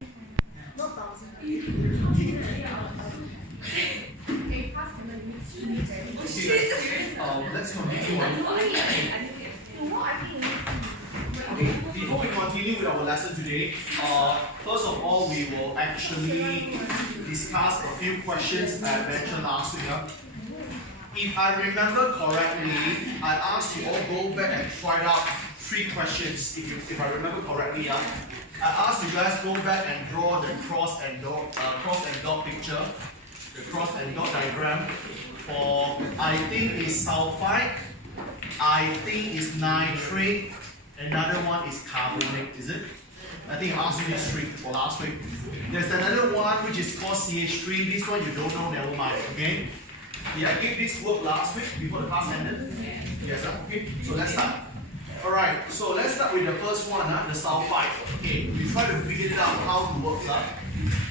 Let's continue on. Okay, before we continue with our lesson today, first of all, we will actually discuss a few questions I mentioned last week. If I remember correctly, I asked you all go back and try out 3 questions. If I remember correctly, I asked you guys go back and draw the cross and dot picture, the cross and dot diagram for I think is sulfide, I think is nitrate, another one is carbonate, is it? I think I asked you these 3 for last week. There's another one which is called CH3. This one you don't know, never mind, okay? Did I give this work last week before the class ended? Yes, okay. So let's start. Alright, so let's start with the first one, the sulfide. Okay, we try to figure it out how to work.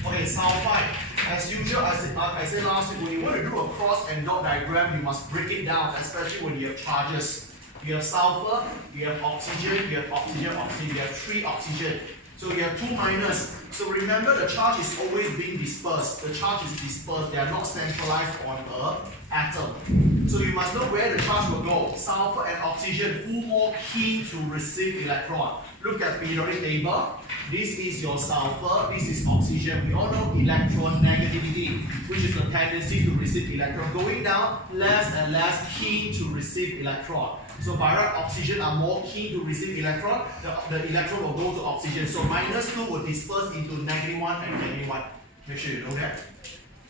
Okay, sulfide. As usual, as I said last week, when you want to do a cross and dot diagram, you must break it down, especially when you have charges. You have sulfur, you have oxygen, you have oxygen, oxygen, you have 3 oxygen. So you have 2 minus. So remember, the charge is always being dispersed. The charge is dispersed. They are not centralized on an atom. So you must know where the charge will go. Sulfur and oxygen, who more keen to receive electron? Look at periodic table. This is your sulfur, this is oxygen. We all know electronegativity, which is the tendency to receive electron. Going down, less and less keen to receive electron. So by right, oxygen are more keen to receive electron. The electron will go to oxygen. So -2 will disperse into -1 and -1. Make sure you know that.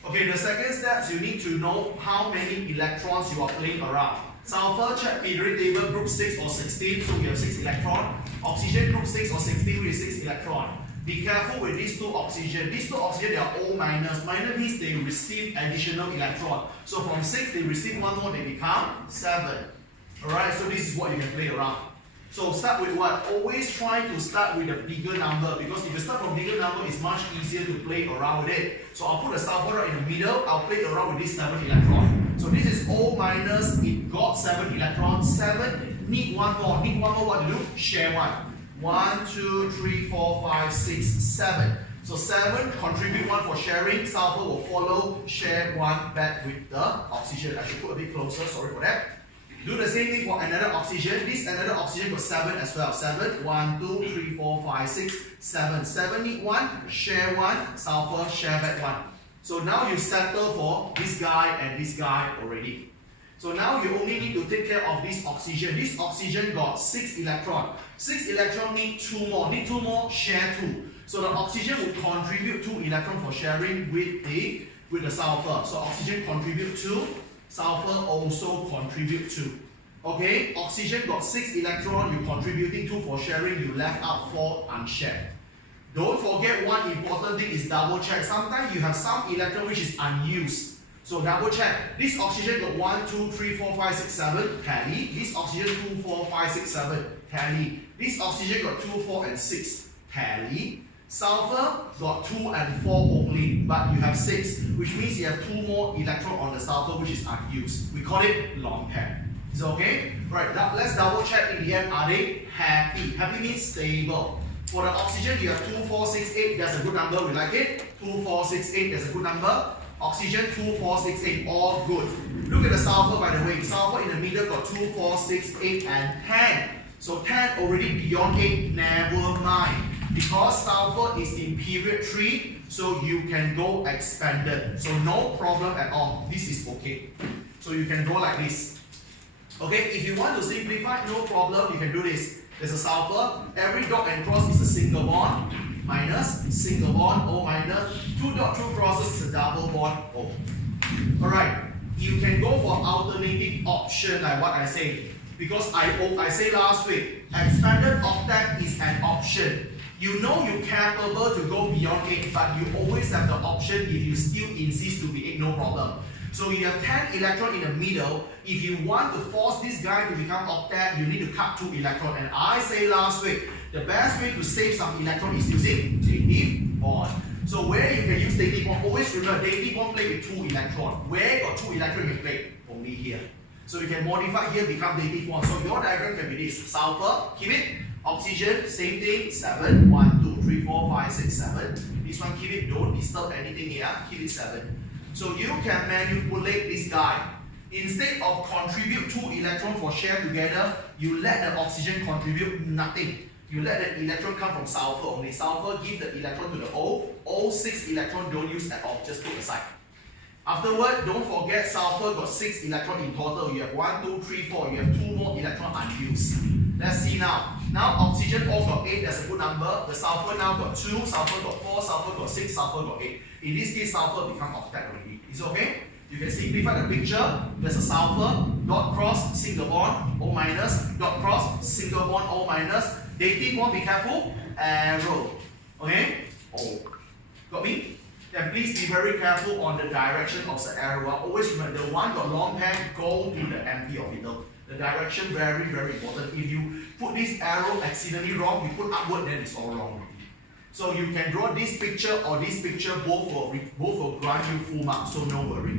Okay, the second step, you need to know how many electrons you are playing around. Sulfur, check periodic table, group 6 or 16, so we have 6 electrons. Oxygen, group 6 or 16, we have 6 electrons. Be careful with these 2 oxygen. These 2 oxygen, they are all minus. Minus means they receive additional electron. So from 6, they receive 1 more, they become 7. Alright, so this is what you can play around. So start with what? Always try to start with a bigger number, because if you start from bigger number, it's much easier to play around with it. So I'll put a sulfur right in the middle, I'll play around with this 7 electron. So this is O minus, it got 7 electrons. 7, need 1 more. Need 1 more, what to do? Share 1. 1, 2, 3, 4, 5, 6, 7. So 7, contribute 1 for sharing. Sulfur will follow, share 1 back with the oxygen. I should put a bit closer, sorry for that. Do the same thing for another oxygen. This another oxygen got 7 as well. 7, 1, 2, 3, 4, 5, 6, 7. 7 need 1, share 1, sulfur, share back 1. So now you settle for this guy and this guy already. So now you only need to take care of this oxygen. This oxygen got 6 electrons. 6 electrons need 2 more. Need 2 more, share 2. So the oxygen will contribute 2 electrons for sharing with the sulfur. So oxygen contribute 2. Sulfur also contribute 2. Okay, oxygen got 6 electrons, you contributing 2 for sharing, you left out 4 unshared. Don't forget, one important thing is double check. Sometimes you have some electron which is unused. So double check. This oxygen got 1, 2, 3, 4, 5, 6, 7, tally. This oxygen 2, 4, 5, 6, 7, tally. This oxygen got 2, 4, and 6, tally. Sulfur got 2 and 4 only, but you have 6, which means you have 2 more electrons on the sulfur which is unused. We call it lone pair. Is it okay? Right, now let's double check in the end. Are they happy? Happy means stable. For the oxygen, you have 2, 4, 6, 8. That's a good number. We like it. 2, 4, 6, 8. That's a good number. Oxygen 2, 4, 6, 8. All good. Look at the sulfur, by the way. Sulfur in the middle got 2, 4, 6, 8, and 10. So 10 already beyond 8. Never mind. Because sulfur is in period 3, so you can go expanded. So no problem at all. This is okay. So you can go like this. Okay, if you want to simplify, no problem, you can do this. There's a sulfur, every dot and cross is a single bond, minus, single bond, O minus, 2 dot, 2 crosses is a double bond, O. Alright, you can go for alternative option like what I say. Because I say last week, expanded octet is an option. You know you're capable to go beyond 8, but you always have the option if you still insist to be 8, no problem. So you have 10 electrons in the middle. If you want to force this guy to become octet, you need to cut 2 electrons. And I say last week, the best way to save some electron is using dative bond. So where you can use dative bond, always remember dative bond play with 2 electrons. Where got 2 electrons you can play? Only here. So you can modify here, become dative bond. So your diagram can be this. Sulfur, keep it. Oxygen, same thing. 7, 1, 2, 3, 4, 5, 6, 7. This one keep it, don't disturb anything here, keep it 7. So you can manipulate this guy. Instead of contribute 2 electrons for share together, you let the oxygen contribute nothing. You let the electron come from sulfur only. Sulfur give the electron to the O. 6 electron don't use at all, just put aside. Afterward, don't forget sulfur got 6 electrons in total. You have 1, 2, 3, 4. You have 2 more electrons unused. Let's see now. Now oxygen all got 8, that's a good number. The sulfur now got 2, sulfur got 4, sulfur got 6, sulfur got 8. In this case, sulfur become octet already. Is it okay? You can simplify the picture. There's a sulfur, dot cross, single bond, O minus, dot cross, single bond, O minus. Dating bond, be careful, arrow. Okay? O. Got me? Then please be very careful on the direction of the arrow. Always remember, the one got long pen, go to the empty orbital. The direction very, very important. If you put this arrow accidentally wrong, you put upward, then it's all wrong. So you can draw this picture or this picture, both will grant you full marks, so no worry.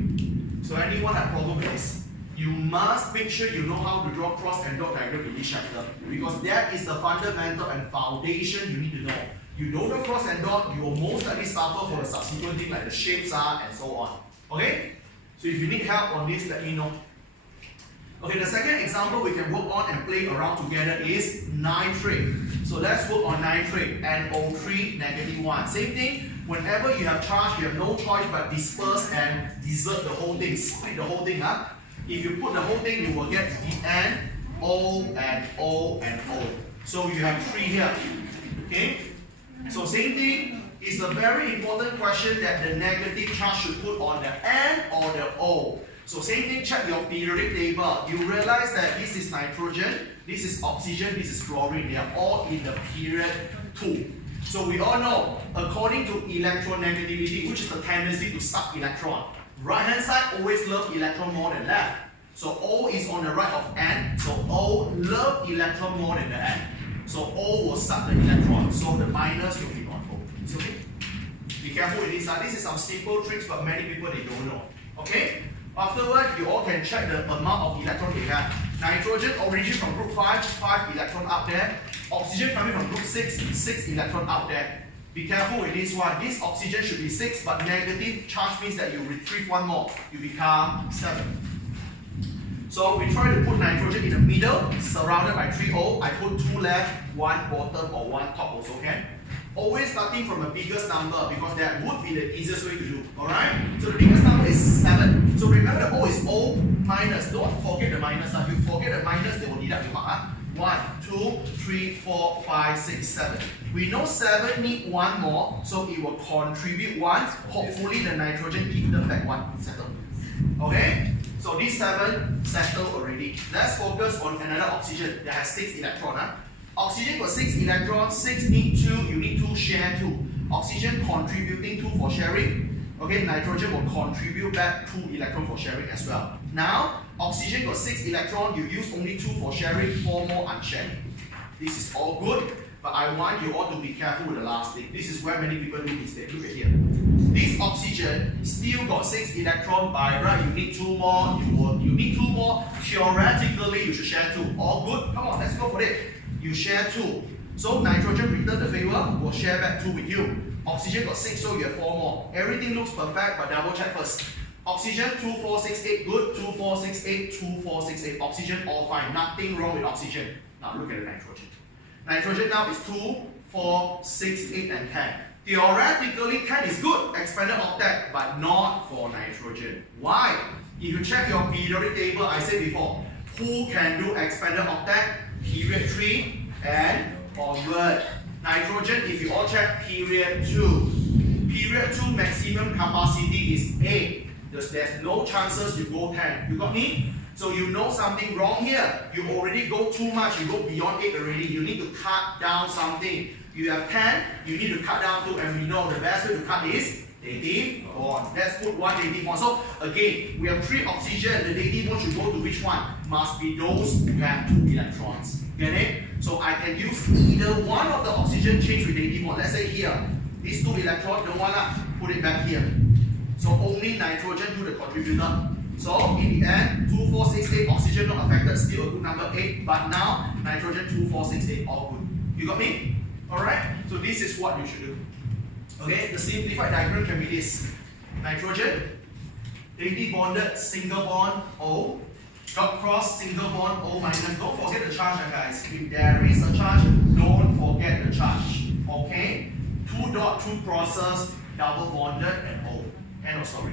So anyone have problem with this? You must make sure you know how to draw cross and dot diagram in this chapter, because that is the fundamental and foundation you need to know. You don't know cross and dot, you will most likely suffer for the subsequent thing like the shapes are and so on. Okay? So if you need help on this, let me know. Okay, the second example we can work on and play around together is nitrate. So let's work on nitrate, NO3 -1. Same thing, whenever you have charge, you have no choice but disperse and desert the whole thing, split the whole thing. Huh? If you put the whole thing, you will get the N, O, and O, and O. So you have 3 here. Okay? So same thing, it's a very important question that the negative charge should put on the N or the O. So same thing, check your periodic table. You realize that this is nitrogen, this is oxygen, this is fluorine. They are all in the period 2. So we all know, according to electronegativity, which is the tendency to suck electron, right hand side always love electron more than left. So O is on the right of N, so O love electron more than the N. So O will suck the electron, so the minus will be on O. It's okay? Be careful with this. This is some simple tricks, but many people they don't know. Okay? Afterward, you all can check the amount of electron they have. Nitrogen origin from group 5, 5 electron up there. Oxygen coming from group 6, 6 electron up there. Be careful with this one. This oxygen should be 6, but negative charge means that you retrieve 1 more. You become 7. So we try to put nitrogen in the middle, surrounded by 3 O. I put 2 left, 1 bottom or 1 top also can. Always starting from the biggest number, because that would be the easiest way to do. Alright? So the biggest number is 7. So remember the O is O minus. Don't forget the minus. If you forget the minus, they will deduct your mark. 1, 2, 3, 4, 5, 6, 7. We know 7 need 1 more, so it will contribute 1. Hopefully the nitrogen give them back 1. Settle. Okay? So this 7 settled already. Let's focus on another oxygen that has 6 electrons. Oxygen got 6 electrons, 6 need 2, you need 2, share 2. Oxygen contributing 2 for sharing. Okay, nitrogen will contribute back 2 electrons for sharing as well. Now, oxygen got 6 electrons, you use only 2 for sharing, 4 more unshared. This is all good, but I want you all to be careful with the last thing. This is where many people do mistake. Look at here. This oxygen still got 6 electrons. By right, you need 2 more. You need 2 more. Theoretically, you should share 2. All good? Come on, let's go for it. You share 2. So nitrogen return the favor, will share back 2 with you. Oxygen got 6, so you have 4 more. Everything looks perfect, but double check first. Oxygen 2, 4, 6, 8, good. 2, 4, 6, 8, 2, 4, 6, 8. Oxygen all fine. Nothing wrong with oxygen. Now look at the nitrogen. Nitrogen now is 2, 4, 6, 8, and 10. Theoretically, 10 is good, expanded octet, but not for nitrogen. Why? If you check your periodic table, I said before, who can do expanded octet? Period 3 and onward. Nitrogen, if you all check, period 2. Period 2 maximum capacity is 8. There's no chances you go 10. You got me? So you know something wrong here. You already go too much, you go beyond 8 already. You need to cut down something. You have 10, you need to cut down 2, and we know the best way to cut is dative bond. Let's put 1 dative bond. So again, we have 3 oxygen. The dative bond should go to which one? Must be those who have 2 electrons. Get it? So I can use either one of the oxygen change with dative bond. Let's say here, these 2 electrons, the one up, put it back here. So only nitrogen do the contributor. So in the end, 2, 4, 6, 8, oxygen not affected, still a good number 8. But now, nitrogen 2, 4, 6, 8, all good. You got me? Alright? So this is what you should do. Okay, the simplified diagram can be this. Nitrogen, daisy bonded, single bond O, dot cross, single bond O minus. Don't forget the charge, guys. If there is a charge, don't forget the charge. Okay? 2 dot, 2 crosses, double bonded, and O. End of story.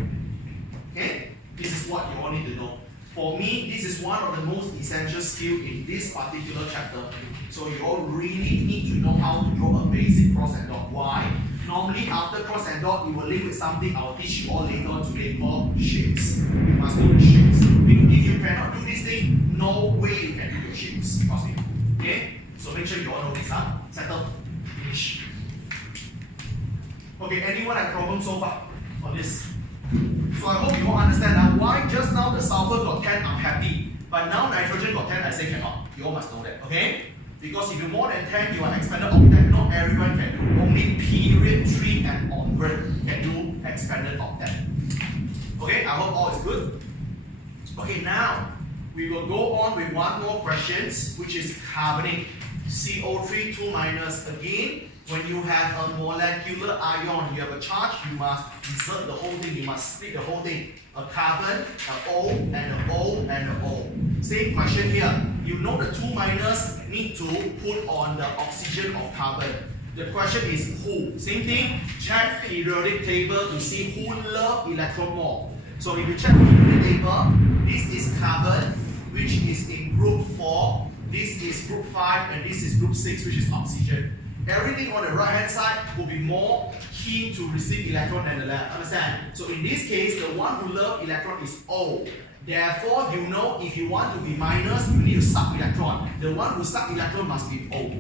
Okay? This is what you all need to know. For me, this is one of the most essential skills in this particular chapter. So you all really need to know how to draw a basic cross and dot. Why? Normally after cross and dot, you will link with something I will teach you all later on today called shapes. You must know the shapes. If you cannot do this thing, no way you can do your shapes. Trust me. Okay? So make sure you all know this. Settle. Finish. Okay, anyone have problems so far on this? So I hope you all understand why just now the sulfur got 10, I'm happy. But now nitrogen got 10, I say cannot. You all must know that, okay? Because if you more than 10, you are expanded octet. Not everyone can do. Only period 3 and onward can do expanded octet. Okay, I hope all is good. Okay, now we will go on with one more question, which is carbonate. CO3 2 minus. Again, when you have a molecular ion, you have a charge, you must insert the whole thing, you must split the whole thing. A carbon, an O, and an O, and an O. Same question here. You know the 2 minus need to put on the oxygen of carbon. The question is who? Same thing, check periodic table to see who love electron more. So if you check periodic table, this is carbon, which is in group 4, this is group 5, and this is group 6, which is oxygen. Everything on the right hand side will be more keen to receive electron than the left. Understand? So in this case, the one who loves electron is O. Therefore, you know if you want to be minus, you need to suck electron. The one who suck electron must be O.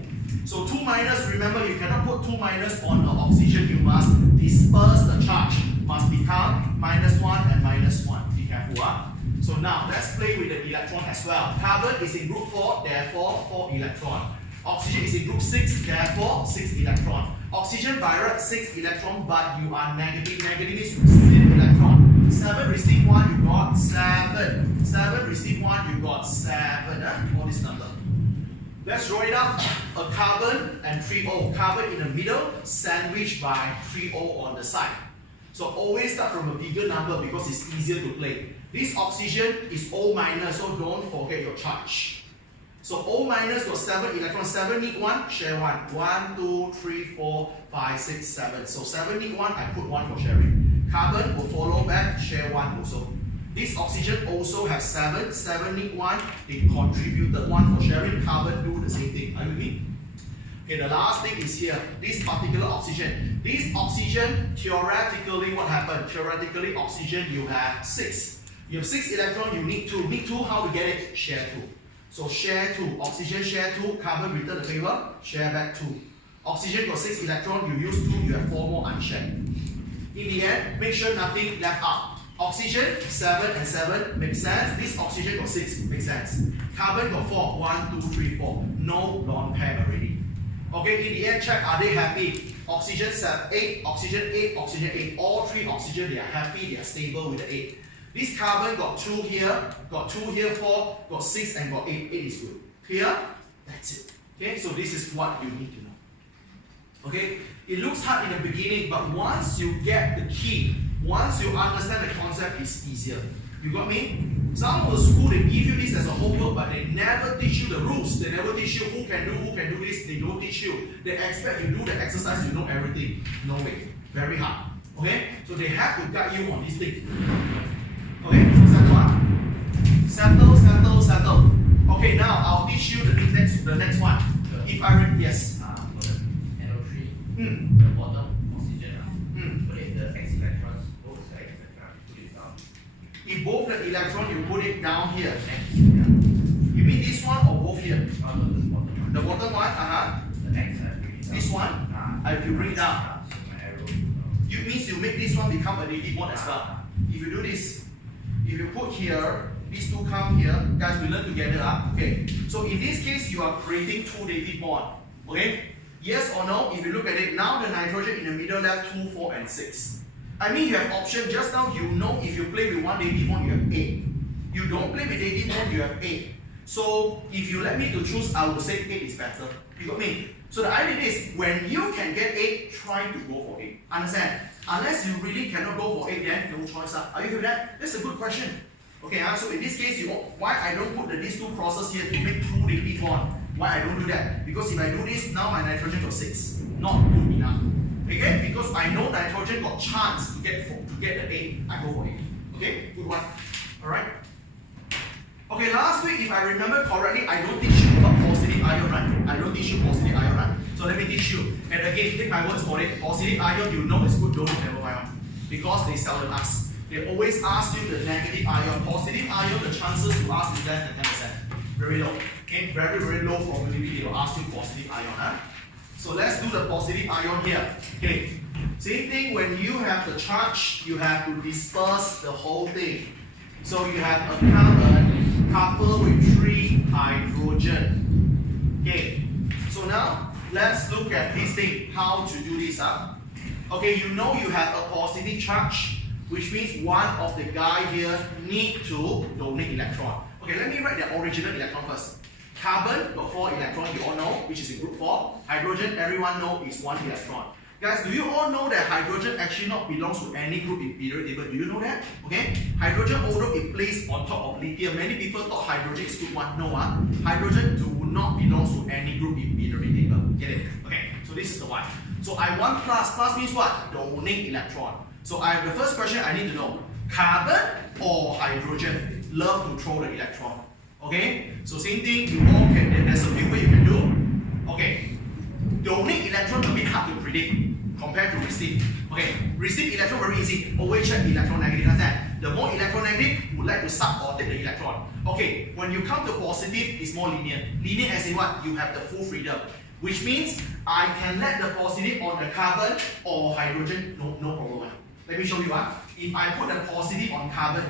So 2 minus, remember you cannot put 2 minus on the oxygen. You must disperse the charge. Must become -1 and -1. Be careful. So now let's play with the electron as well. Carbon is in group 4, therefore 4 electron. Oxygen is in group 6, therefore 6 electron. Oxygen by right 6 electron, but you are negative. Negative means you receive electron. 7 receive 1, you got 7. 7 receive 1, you got 7. All this number. Let's draw it up. A carbon and 3O. Carbon in the middle, sandwiched by 3O on the side. So always start from a bigger number because it's easier to play. This oxygen is O minus, so don't forget your charge. So O minus got 7 electrons. 7 need 1, share 1. 1, 2, 3, 4, 5, 6, 7. So 7 need 1, I put 1 for sharing. Carbon will follow back, share 1 also. This oxygen also has 7. 7 need 1, they contributed 1 for sharing. Carbon do the same thing. Are you with me? Okay, the last thing is here. This particular oxygen. This oxygen, theoretically what happened? Theoretically, oxygen you have 6. You have 6 electrons, you need 2. Need 2, how to get it? Share 2. So share 2, oxygen share 2, carbon return the favor, share back 2. Oxygen got 6 electrons, you use 2, you have 4 more unshared. In the end, make sure nothing left out. Oxygen, 7 and 7, makes sense. This oxygen got 6, makes sense. Carbon got 4, 1, 2, 3, 4. No lone pair already. Okay, in the end, check, are they happy? Oxygen 7, 8, oxygen 8, oxygen 8. All 3 oxygen, they are happy, they are stable with the 8. This carbon got 2 here, got 2 here, 4, got 6 and got 8. 8 is good. Clear? That's it. Okay, so this is what you need to know. Okay, it looks hard in the beginning, but once you get the key, once you understand the concept, it's easier. You got me? Some of the school, they give you this as a homework, but they never teach you the rules. They never teach you who can do this. They don't teach you. They expect you do the exercise, you know everything. No way. Very hard. Okay? So they have to guide you on this thing. Okay, so settle. Settle. Okay, now I'll teach you the next one. If I read, yes. For the NO3, the bottom oxygen, put it the X electrons, both the X electrons, put it down. If both the electron, you put it down here. You mean this one or both here? No, the bottom one. The bottom one, The X I bring it down. This one, I will bring it down. So my arrow. You means you make this one become a daisy bond as well. If you do this, if you put here, these two come here, guys, we learn together. Okay. So in this case, you are creating 2 daisy bond. Okay? Yes or no? If you look at it, now the nitrogen in the middle left 2, 4, and 6. I mean, you have option. Just now, you know if you play with 1 daisy bond, you have 8. You don't play with daisy bond, you have 8. So if you let me to choose, I will say 8 is better. You got me? So the idea is, when you can get 8, try to go for 8. Understand? Unless you really cannot go for 8, then no choice. Are you here with that? That's a good question. Okay, so in this case, why I don't put these two crosses here to make 2 repeat bond? Why I don't do that? Because if I do this, now my nitrogen got 6. Not good enough. Okay? Because I know nitrogen got chance to get the 8. I go for 8. Okay? Good one. Alright? Okay, last week, if I remember correctly, I don't teach you about positive ion, right? I don't teach you positive ion, right? So let me teach you. And again, take my words for it. Positive ion, you know it's good, don't never ion. Because they seldom ask. They always ask you the negative ion. Positive ion, the chances to ask is less than 10%. Very low. Okay, very, very low probability they will ask you positive ion. Huh? So let's do the positive ion here. Okay. Same thing, when you have the charge, you have to disperse the whole thing. So you have a carbon coupled with 3 hydrogen. Okay. So now let's look at this thing. How to do this? Okay, you know you have a positive charge, which means one of the guy here need to donate electron. Okay, let me write the original electron first. Carbon got 4 electrons, you all know, which is in group 4. Hydrogen, everyone know, is 1 electron. Guys, do you all know that hydrogen actually not belongs to any group in periodic table? Do you know that? Okay, hydrogen, although it placed on top of lithium, many people thought hydrogen is group 1. No, hydrogen do not belong to any group in periodic table. Get it? Okay, so this is the one. So I want plus. Plus means what? Donate electron. So the first question I need to know, carbon or hydrogen love to throw the electron? Okay, so same thing, you all can, there's a few ways you can do. Okay, donate electron a bit hard to predict compared to receive. Okay, receive electron very easy, always check electronegativity. Understand? The more electronegative would like to suck or take the electron. Okay, when you come to positive, it's more linear. Linear as in what? You have the full freedom. Which means I can let the positive on the carbon or hydrogen, no problem. Let me show you. If I put the positive on carbon,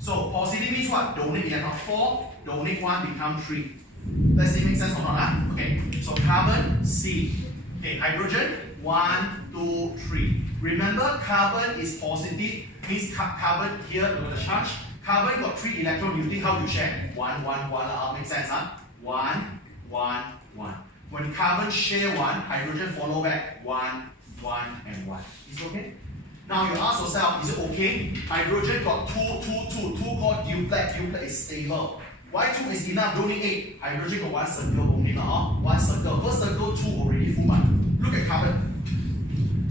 so positive means what? Donate electron 4, donate 1 become 3. Let's see, make sense or not? Okay, so carbon C. Okay, hydrogen 1, 2, 3. Remember, carbon is positive, means carbon here, look at the charge. Carbon got 3 electrons, you think how you share? 1, 1, 1, makes sense, 1, 1, 1. When carbon share 1, hydrogen follow back 1, 1, and 1. Is it okay? Now you ask yourself, is it okay? Hydrogen got 2 called duplex. Duplex is stable. Why 2 is enough? Don't need 8. Hydrogen got 1 circle only. One circle. First circle 2 already full one. Look at carbon.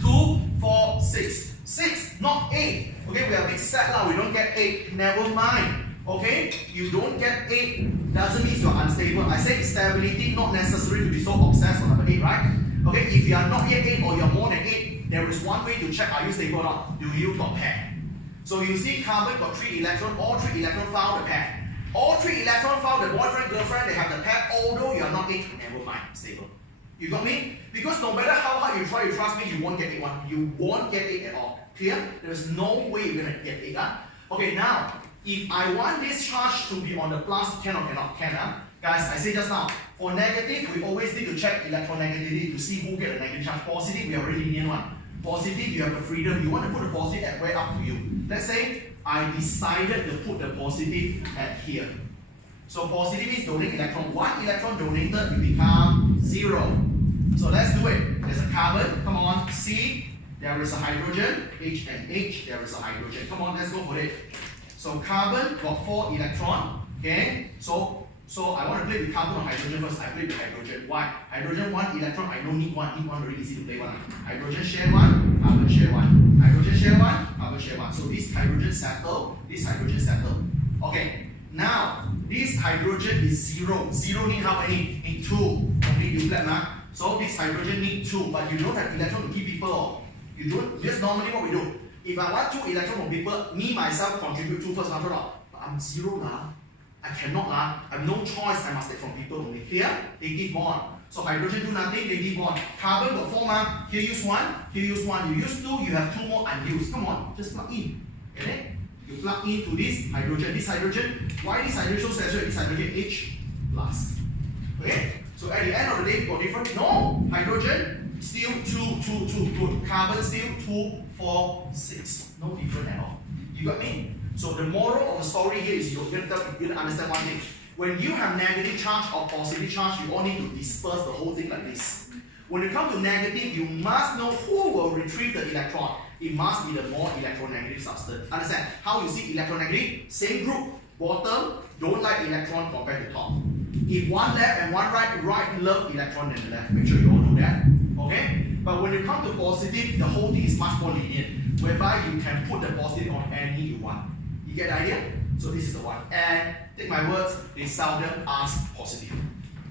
2, 4, 6. 6, not 8. Okay, we are a bit sad now. We don't get 8. Never mind. Okay, you don't get 8 doesn't mean you're unstable. I say stability not necessary to be so obsessed on number 8, right? Okay, if you are not yet 8 or you're more than 8, there is one way to check are you stable or not. Do you got pair? So you see carbon got 3 electrons, all 3 electrons found the pair. All 3 electrons found the boyfriend, girlfriend, they have the pair, although you are not 8, never mind, stable. You got me? Because no matter how hard you try, you trust me, you won't get 8 one. You won't get 8 at all. Clear? There is no way you're gonna get 8. Okay, now if I want this charge to be on the plus, can or cannot? Can. Guys, I say just now, for negative, we always need to check electronegativity to see who get the negative charge. Positive, we already linear one. Positive, you have the freedom. You want to put the positive at where? Up to you. Let's say I decided to put the positive at here. So positive means donate electron. 1 electron donated, you become 0. So let's do it. There's a carbon, come on, C. There is a hydrogen, H and H, there is a hydrogen. Come on, let's go for it. So carbon got 4 electron. Okay, so I want to play with carbon or hydrogen first. I play with hydrogen. Why? Hydrogen 1 electron, I don't need 1. Need 1 very easy to play 1. Hydrogen share 1, carbon share 1. Hydrogen share 1, carbon share 1. So this hydrogen settle, this hydrogen settle. Okay, now this hydrogen is 0. 0 need how many? Need 2. Only duplex. So this hydrogen need 2, but you don't have electron to keep people. You don't. Just normally what we do. If I want 2 electrons from people, me myself contribute 2 first. After all, but I'm 0 now. I cannot I have no choice. I must take from people only. Clear? They give bond. So hydrogen do nothing. They give bond. Carbon got 4 Here use 1. Here use 1. You use 2. You have 2 more unused. Come on, just plug in. Okay? You plug into this hydrogen. This hydrogen. Why this hydrogen so saturated? This hydrogen H plus. Okay? So at the end of the day, got different? No. Hydrogen still 2. Good. Carbon still 2, 4, 6. No different at all. You got me? So the moral of the story here is you're going to understand one thing. When you have negative charge or positive charge, you all need to disperse the whole thing like this. When you come to negative, you must know who will retrieve the electron. It must be the more electronegative substance. Understand? How you see electronegative? Same group. Bottom, don't like electron compared to top. If one left and one right, right love electron than the left. Make sure you all know that. Okay? But when you come to positive, the whole thing is much more lenient, whereby you can put the positive on any you want. You get the idea? So this is the one. And take my words, they seldom ask positive.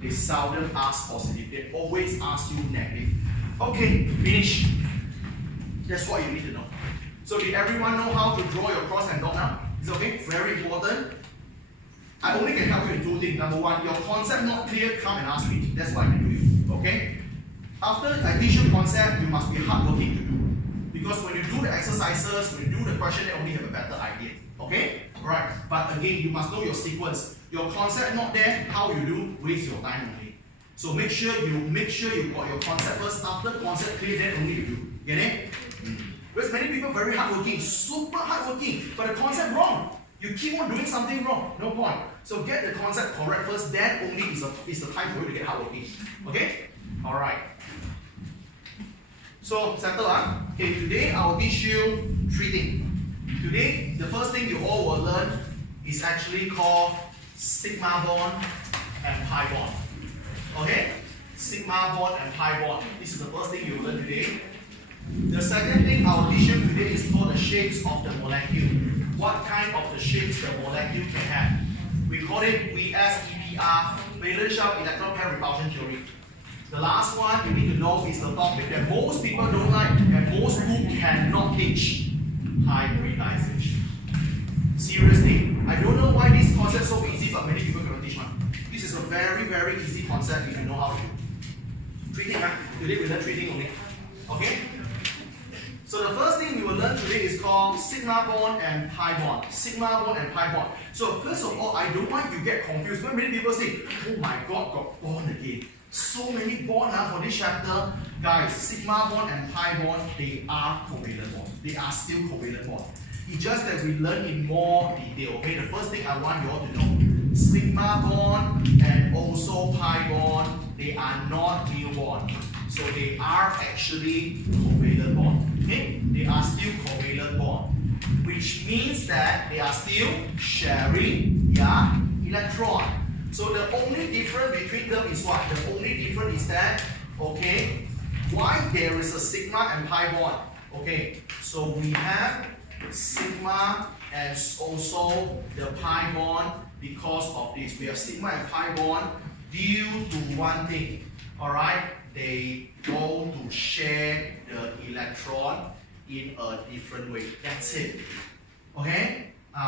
They seldom ask positive. They always ask you negative. Okay, finish. That's what you need to know. So did everyone know how to draw your cross and dot now? Is it okay? Very important. I only can help you in two things. Number one, your concept not clear, come and ask me. That's what I can do you. Okay? After I teach you concept, you must be hardworking to do. Because when you do the exercises, when you do the question, you only have a better idea. Okay? Alright. But again, you must know your sequence. Your concept not there, how you do, waste your time only. So make sure you got your concept first. After concept clear, then only you do. Get it? Because many people very hardworking, super hardworking, but the concept wrong. You keep on doing something wrong, no point. So get the concept correct first, then only is the time for you to get hardworking. Okay? Alright. So settle huh? Okay, today I will teach you three things. Today, the first thing you all will learn is actually called sigma bond and pi bond. Okay? Sigma bond and pi bond. This is the first thing you will learn today. The second thing I will teach you today is called the shapes of the molecule. What kind of the shapes the molecule can have. We call it VSEPR, valence shell electron pair repulsion theory. The last one you need to know is the topic that most people don't like and most schools cannot teach. Hybridization. Seriously, I don't know why this concept is so easy, but many people cannot teach one. This is a very, very easy concept if you know how to do. Three things, today we learn three things only. Okay? So the first thing we will learn today is called sigma bond and pi bond. Sigma bond and pi bond. So first of all, I don't want you to get confused. When many people say, oh my god, got bond again. So many bonds for this chapter. Guys, sigma bond and pi bond, they are covalent bond. They are still covalent bond. It's just that we learn in more detail. Okay, the first thing I want you all to know, sigma bond and also pi bond, they are not mu bond. So they are actually covalent bond. Okay, they are still covalent bond, which means that they are still sharing their electron. So the only difference between them is what? The only difference is that, okay, why there is a sigma and pi bond? Okay, so we have sigma and also the pi bond because of this. We have sigma and pi bond due to one thing. Alright, they go to share the electron in a different way. That's it. Okay?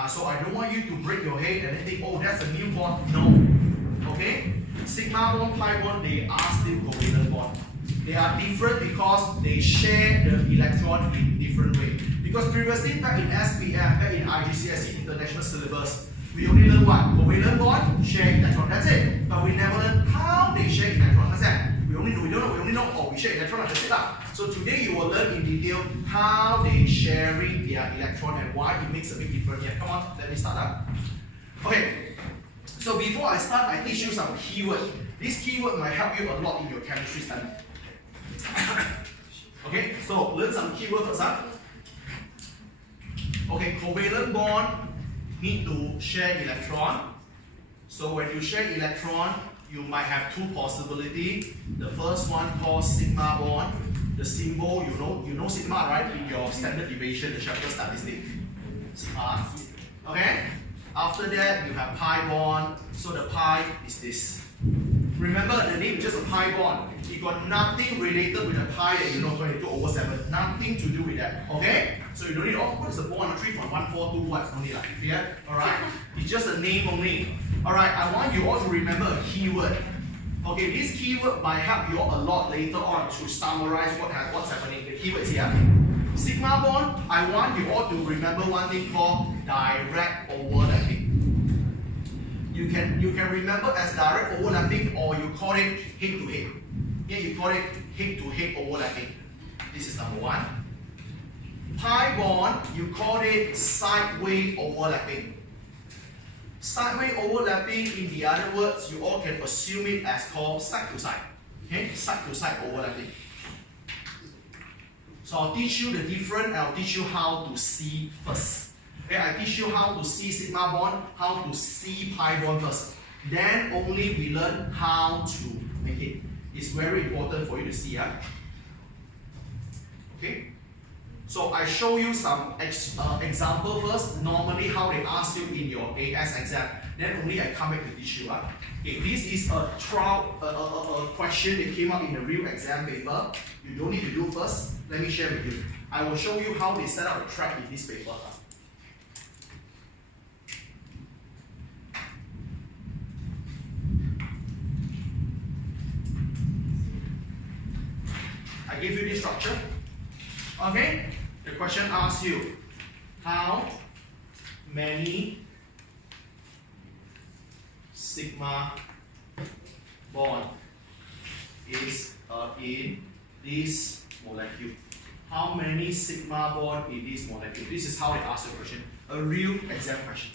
So I don't want you to break your head and then think, oh, that's a new bond. No. Okay? Sigma bond, pi bond, they are still covalent bond. They are different because they share the electron in different way. Because previously, back in SPM, back in IGCSE International Syllabus, we only learn what? Covalent bond, share electron. That's it. But we never learn how they share electron. That's it. We only know, oh, we share electron. That's it. So today you will learn in detail how they sharing their electron and why it makes a big difference. Yeah, come on, let me start up. Okay. So before I start, I teach you some keywords. This keyword might help you a lot in your chemistry study. Okay, so learn some keywords first. Okay, covalent bond need to share electron. So when you share electron, you might have two possibilities. The first one called sigma bond. The symbol, you know sigma, right? In your standard deviation, the chapter statistic. Sigma. Okay? After that, you have pi bond. So the pi is this. Remember, the name is just a pi bond. It got nothing related with the pi that you know, 22/7. Nothing to do with that. Okay? So you don't need, oh, what is the bond? 3.142 watts only like. Clear? Alright? It's just a name only. Alright, I want you all to remember a keyword. Okay, this keyword might help you all a lot later on to summarize what's happening. The keyword is here. Sigma bond, I want you all to remember one thing called direct overlapping. You can remember as direct overlapping, or you call it head to head. Yeah, you call it head to head overlapping. This is number one. Pi bond, you call it sideways overlapping. Sideway overlapping, in the other words, you all can assume it as called side to side. Okay, side to side overlapping. So I'll teach you the difference and I'll teach you how to see first. Okay, I teach you how to see sigma bond, how to see pi bond first. Then only we learn how to make it. It's very important for you to see. Okay? So I show you some example first. Normally how they ask you in your AS exam. Then only I come back to teach you. Okay, this is a question that came up in the real exam paper. You don't need to do first. Let me share with you. I will show you how they set up a trap in this paper. I give you this structure. Okay? The question asks you, how many sigma bond is in this molecule? How many sigma bond in this molecule? This is how they ask the question. A real exam question.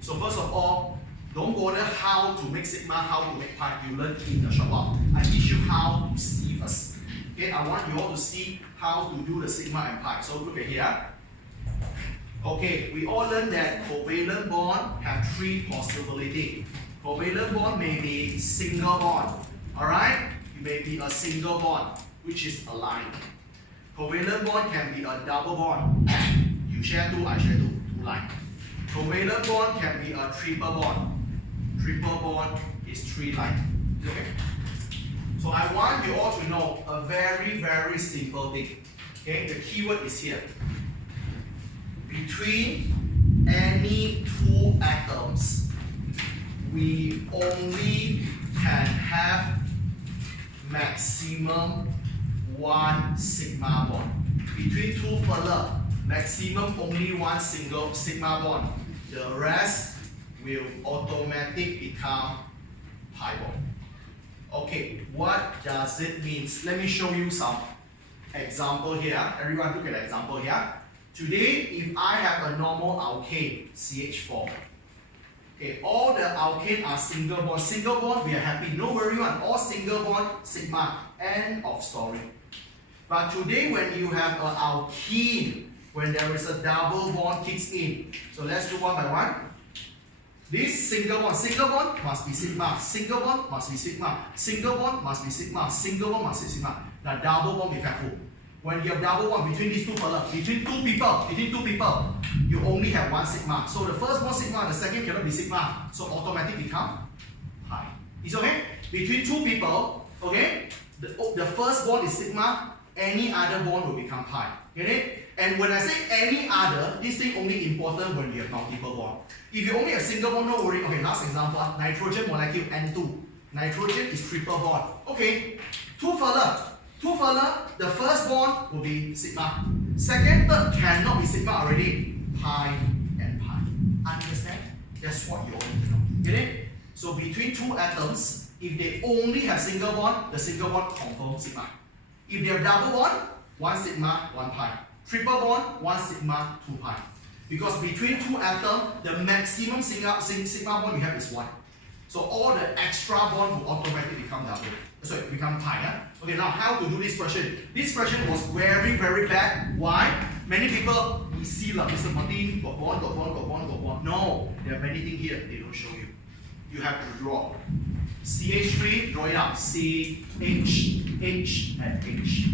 So first of all, don't bother how to make sigma, how to make pi. You learn in a short while. I teach you how to see first. Okay, I want you all to see how to do the sigma and pi. So look at here. Okay, we all learned that covalent bond have three possibilities. Covalent bond may be single bond. Alright? It may be a single bond, which is aligned. Covalent bond can be a double bond. You share two, I share two line. Covalent bond can be a triple bond. Triple bond is three line. Okay? So I want you all to know a very, very simple thing. Okay, the keyword is here. Between any two atoms, we only can have maximum one sigma bond. Between two fella, maximum only one single sigma bond. The rest will automatically become pi bond. Okay, what does it mean? Let me show you some example here. Everyone look at the example here. Today, if I have a normal alkane, CH4, okay, all the alkane are single bond. Single bond, we are happy. No worry one. All single bond, sigma. End of story. But today, when you have an alkene, when there is a double bond kicks in. So let's do one by one. This single bond must be sigma, single bond must be sigma, single bond must be sigma, single bond must be sigma. Now double bond, be careful. When you have double bond between these two fellas, between two people, you only have one sigma. So the first one sigma, the second cannot be sigma. So automatically become pi. It's okay? Between two people, okay, the first bond is sigma, any other bond will become pi. Get it? And when I say any other, this thing only important when you have multiple bond. If you only have single bond, no worry. Okay, last example, nitrogen molecule N2. Nitrogen is triple bond. Okay, two fella, the first bond will be sigma. Second, third cannot be sigma already. Pi and pi. Understand? That's what you all need to know. Get it? So between two atoms, if they only have single bond, the single bond confirms sigma. If they have double bond, one sigma, one pi. Triple bond, one sigma, two pi. Because between two atoms, the maximum sigma bond you have is 1. So all the extra bond will automatically become double. Sorry, become pi. Yeah? Okay, now how to do this question? This question was very, very bad. Why? Many people, we see like Mr. Martin, got bond. No, there are many things here, they don't show you. You have to draw. CH3, draw it out. C, H, H, and H.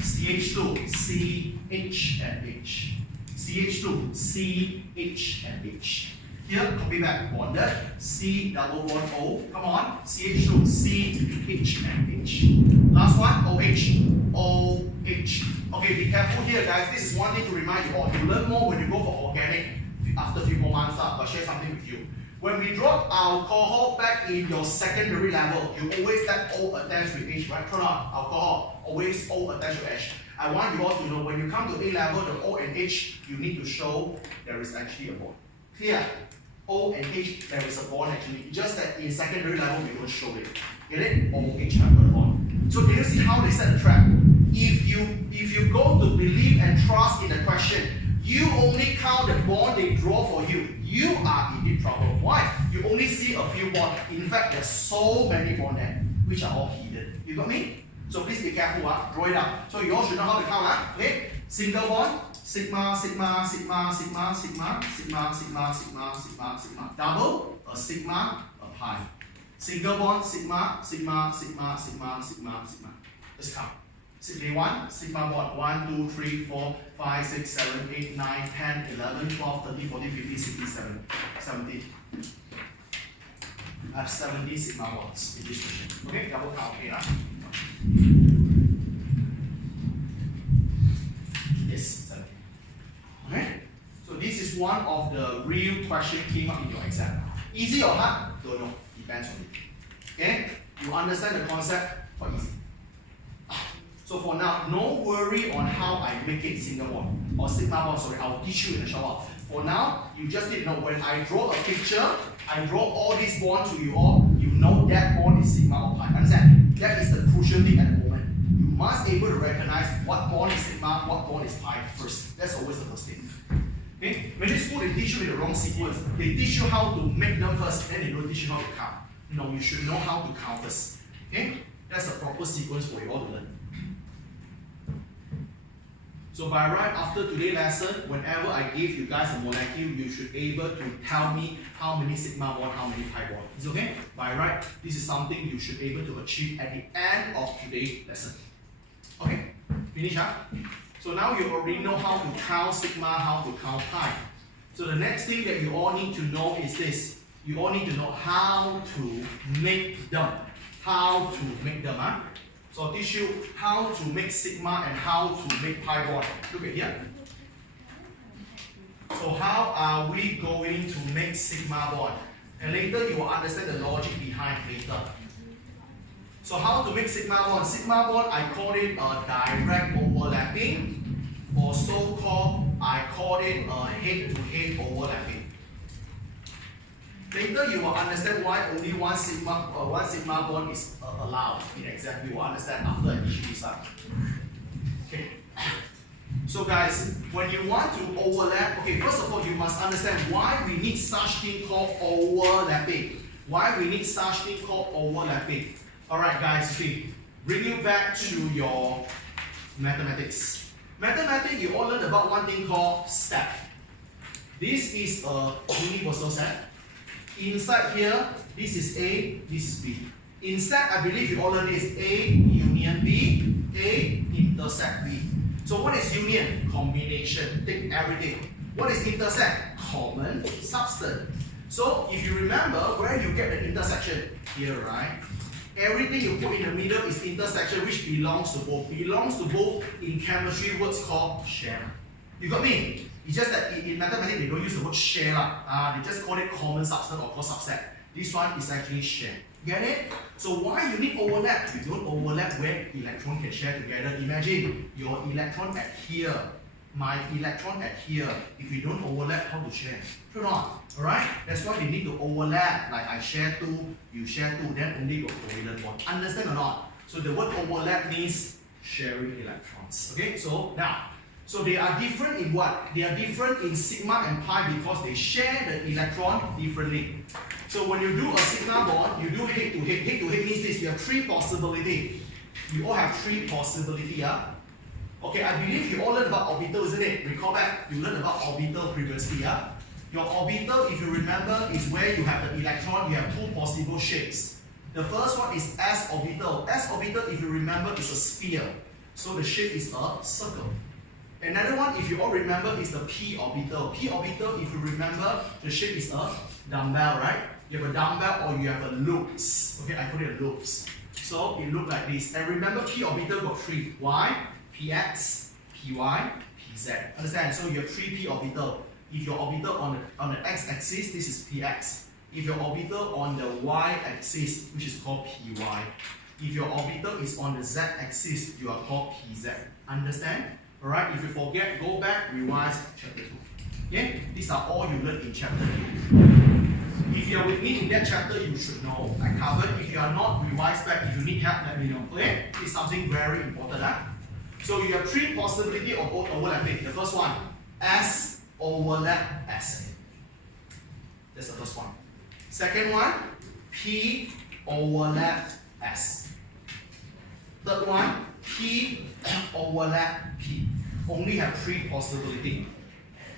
CH2, C, H, and H. CH2, C, H, and H. Here, copy back. Bonded, C, double bond O. Come on. CH2, C, H, and H. Last one, OH. OH. Okay, be careful here, guys. This is one thing to remind you all. You learn more when you go for organic after a few more months. I'll share something with you. When we drop alcohol back in your secondary level, you always let O attach with H, right? Turn on alcohol, always O attach with H. I want you all to know when you come to A level, the O and H, you need to show there is actually a bond. Clear? O and H, there is a bond actually. Just that in secondary level, we don't show it. Get it? O, H have a bond. So can you see how they set the trap? If you go to believe and trust in the question, You only count the bond they draw for you. You are in deep trouble. Why? You only see a few bonds. In fact, there's so many bonds there, which are all hidden. You got me? So please be careful. Draw it out. So you all should know how to count. Okay? Single bond, sigma, sigma, sigma, sigma, sigma, sigma, sigma, sigma, sigma, sigma. Double, a sigma, a pi. Single bond, sigma, sigma, sigma, sigma, sigma, sigma. Let's count. Simply 1, sigma bond, 1, 2, 3, 4, 5, 6, 7, 8, 9, 10, 11, 12, 13, 14, 15, 16, 17. I have 70 sigma bonds in this question. Okay, double count here. Yes, 70. Okay, so this is one of the real question came up in your exam. Easy or hard? Don't know. Depends on it. Okay, you understand the concept for easy. So for now, no worry on how I make it single bond or sigma bond. Sorry, I'll teach you in a short while. For now, you just need to know when I draw a picture, I draw all these bonds to you all. You know that bond is sigma or pi. Understand? That is the crucial thing at the moment. You must be able to recognize what bond is sigma, what bond is pi first. That's always the first thing. Okay? When in school they teach you in the wrong sequence. They teach you how to make them first, then they don't teach you how to count. No, you should know how to count first. Okay? That's a proper sequence for you all to learn. So by right after today's lesson, whenever I give you guys a molecule, you should be able to tell me how many sigma bond, how many pi bond. Is okay? By right, this is something you should be able to achieve at the end of today's lesson. Okay, finish up. So now you already know how to count sigma, how to count pi. So the next thing that you all need to know is this. You all need to know how to make them. How to make them. So I'll teach you how to make sigma and how to make pi bond. Look at here. So how are we going to make sigma bond? And later you will understand the logic behind later. So how to make sigma bond? Sigma bond, I call it a direct overlapping, or so-called, I call it a head-to-head overlapping. Later you will understand why only one sigma bond is allowed in exam. You will understand after I teach you this up. Okay. So guys, when you want to overlap, okay, first of all you must understand why we need such thing called overlapping. Why we need such thing called overlapping. Alright guys, see, bring you back to your mathematics. Mathematics, you all learned about one thing called step. This is a universal set. Inside here, this is A, this is B. Instead, I believe you all learned this A union B, A intersect B. So what is union? Combination. Take everything. What is intersect? Common substance. So if you remember where you get the intersection, here, right? Everything you put in the middle is intersection which belongs to both. Belongs to both in chemistry words called share. You got me? It's just that in mathematics they don't use the word share. They just call it common substance or co-subset. This one is actually share. Get it? So why you need overlap? You don't overlap where electron can share together. Imagine your electron at here, my electron at here. If you don't overlap, how to share? True or not? Alright? That's why they need to overlap. Like I share 2, you share 2, then only got covalent bond. Understand or not? So the word overlap means sharing electrons. Okay? So now, so they are different in what? They are different in sigma and pi because they share the electron differently. So when you do a sigma bond, you do head to head. Head to head means this. You have 3 possibilities. You all have 3 possibilities. Okay, I believe you all learned about orbital, isn't it? Recall back, you learned about orbital previously. Your orbital, if you remember, is where you have the electron. You have 2 possible shapes. The first one is S orbital. S orbital, if you remember, is a sphere. So the shape is a circle. Another one, if you all remember, is the P orbital. P orbital, if you remember, the shape is a dumbbell, right? You have a dumbbell or you have a loops. Okay, I call it a loops. So it looks like this. And remember, P orbital got 3. Y, Px, Py, Pz. Understand? So you have 3 P orbital. If your orbital on the x-axis, this is Px. If your orbital on the y-axis, which is called Py. If your orbital is on the z-axis, you are called Pz. Understand? Alright, if you forget, go back, revise chapter 2. Okay? These are all you learned in chapter 2. If you are with me in that chapter, you should know. I covered. If you are not, revise back. If you need help, let me know. Okay? It's something very important. So you have 3 possibilities of both overlapping. The first one, S overlap S. That's the first one. Second one, P overlap S. Third one, P overlap P. Only have 3 possibilities.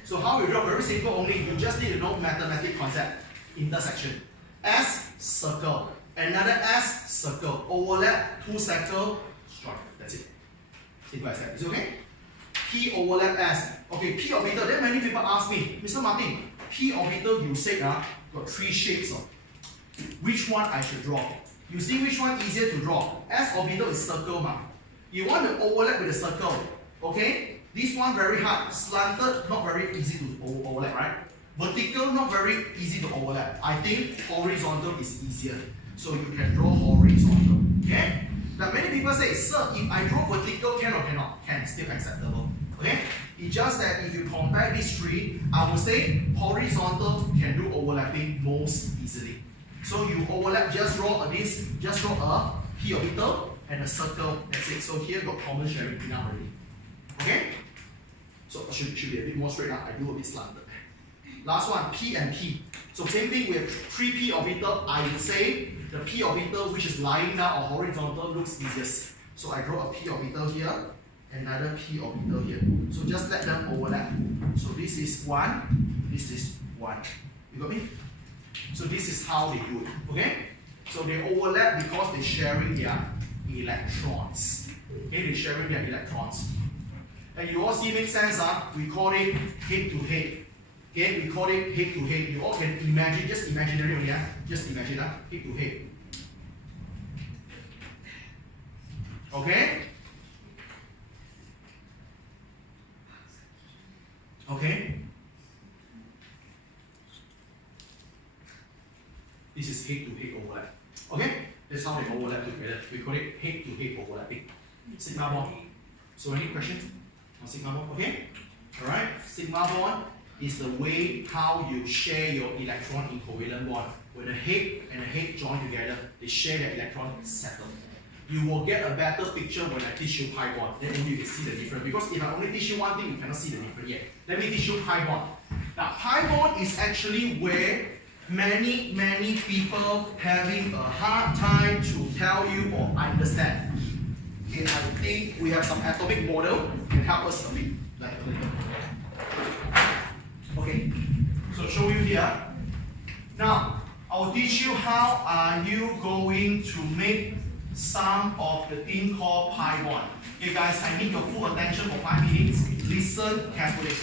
So how we draw? Very simple only. You just need to know mathematical concept. Intersection. S, circle. Another S, circle. Overlap, 2 circle, strike. That's it. Simple as that. Is it okay? P overlap S. Okay, P orbital. Then many people ask me, Mr. Martin, P orbital you said got 3 shapes. Which one I should draw? You see which one easier to draw? S orbital is circle ma. You want to overlap with the circle. Okay? This one very hard. Slanted, not very easy to overlap, right? Vertical, not very easy to overlap. I think horizontal is easier. So you can draw horizontal. Okay? Now many people say, sir, if I draw vertical, can or cannot? Can, still acceptable. Okay? It's just that if you compare these 3, I would say horizontal can do overlapping most easily. So you overlap, just draw a P orbital and a circle. That's it. So here got common sharing enough already. Okay? So it should be a bit more straight up. I do a bit slanted. Last one, P and P. So same thing, we have 3 P orbital. I would say the P orbital which is lying down or horizontal looks easiest. So I draw a P orbital here, another P orbital here. So just let them overlap. So this is 1, this is 1. You got me? So this is how they do it. Okay? So they overlap because they're sharing their electrons. Okay, they're sharing their electrons. And you all see make sense, we call it head to head. Okay, we call it head to head. You all can imagine, just imaginary only, just imagine head to head. Okay? Okay? This is head to head overlap. Okay? That's how they overlap together. We call it head to head overlapping. Sigma bond. So any questions on sigma bond? Okay? Alright? Sigma bond is the way how you share your electron in covalent bond. When the head and the head join together, they share their electron settle. You will get a better picture when I teach you pi bond. Then you can see the difference. Because if I only teach you one thing, you cannot see the difference yet. Let me teach you pi bond. Now, pi bond is actually where many people having a hard time to tell you or understand. Okay, I think we have some atomic model can help us a bit. Like a little. Okay, so show you here. Now, I will teach you how are you going to make some of the thing called pi bond. Okay guys, I need your full attention for 5 minutes. Listen carefully.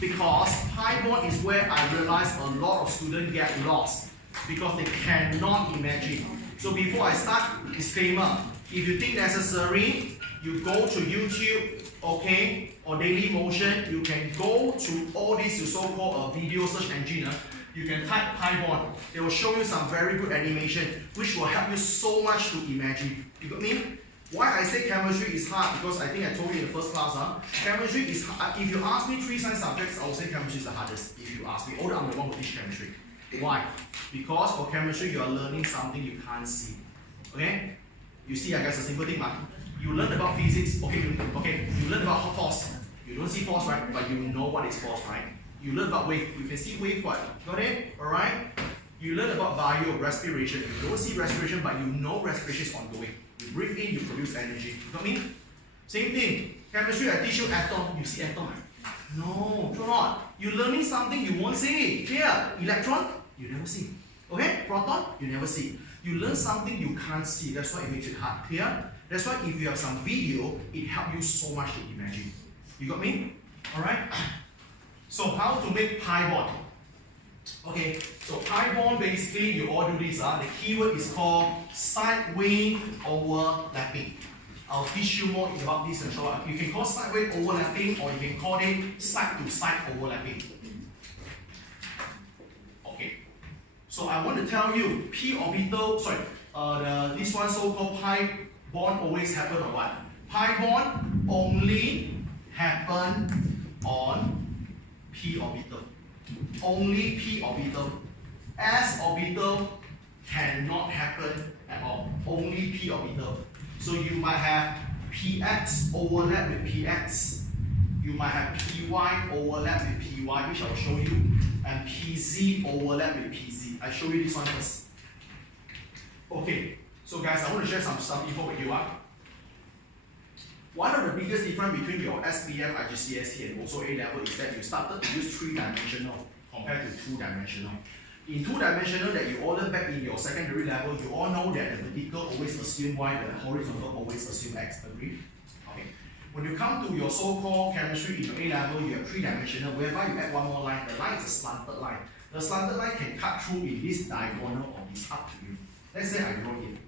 Because pi bond is where I realize a lot of students get lost. Because they cannot imagine. So before I start, disclaimer. If you think necessary, you go to YouTube, okay, or Daily Motion, you can go to all these so-called video search engine. You can type pi bond. They will show you some very good animation, which will help you so much to imagine. You got me? Why I say chemistry is hard? Because I think I told you in the first class, chemistry is hard. If you ask me 3 science subjects, I will say chemistry is the hardest. If you ask me, although I'm the one who teach chemistry. Why? Because for chemistry, you are learning something you can't see. Okay? You see, I guess a simple thing, man. You learn about physics, okay, you learn about force. You don't see force, right? But you know what is force, right? You learn about wave. You can see wave what? Got it? Alright? You learn about bio, respiration. You don't see respiration, but you know respiration is ongoing. You breathe in, you produce energy. You got me? Same thing. Chemistry, I teach you atom. You see atom, right? No, do not. You're learning something you won't see. Here, electron, you never see. Okay? Proton, you never see. You learn something you can't see. That's why it makes it hard. Clear? That's why if you have some video, it helps you so much to imagine. You got me? Alright? So how to make pi bond? Okay, so pi bond basically you all do this. The keyword is called sideway overlapping. I'll teach you more about this in a short. You can call sideway overlapping or you can call it side to side overlapping. Okay. So I want to tell you p orbital, this one so-called pi bond always happen on what? Pi bond only happen on p orbital. Only p orbital. S orbital cannot happen at all. Only p orbital. So you might have px overlap with px, you might have PY overlap with PY, which I'll show you, and PZ overlap with PZ. I show you this one first. Okay, so guys, I want to share some info with you. One of the biggest difference between your SPM, IGCSE, and also A level is that you started to use 3-dimensional compared to 2-dimensional. In 2-dimensional that you ordered back in your secondary level, you all know that the vertical always assume Y, the horizontal always assume X. Agree? Okay. When you come to your so-called chemistry in your A level, you have 3-dimensional, whereby you add one more line. The line is a slanted line. The slanted line can cut through in this diagonal or this up to you. Let's say I draw here.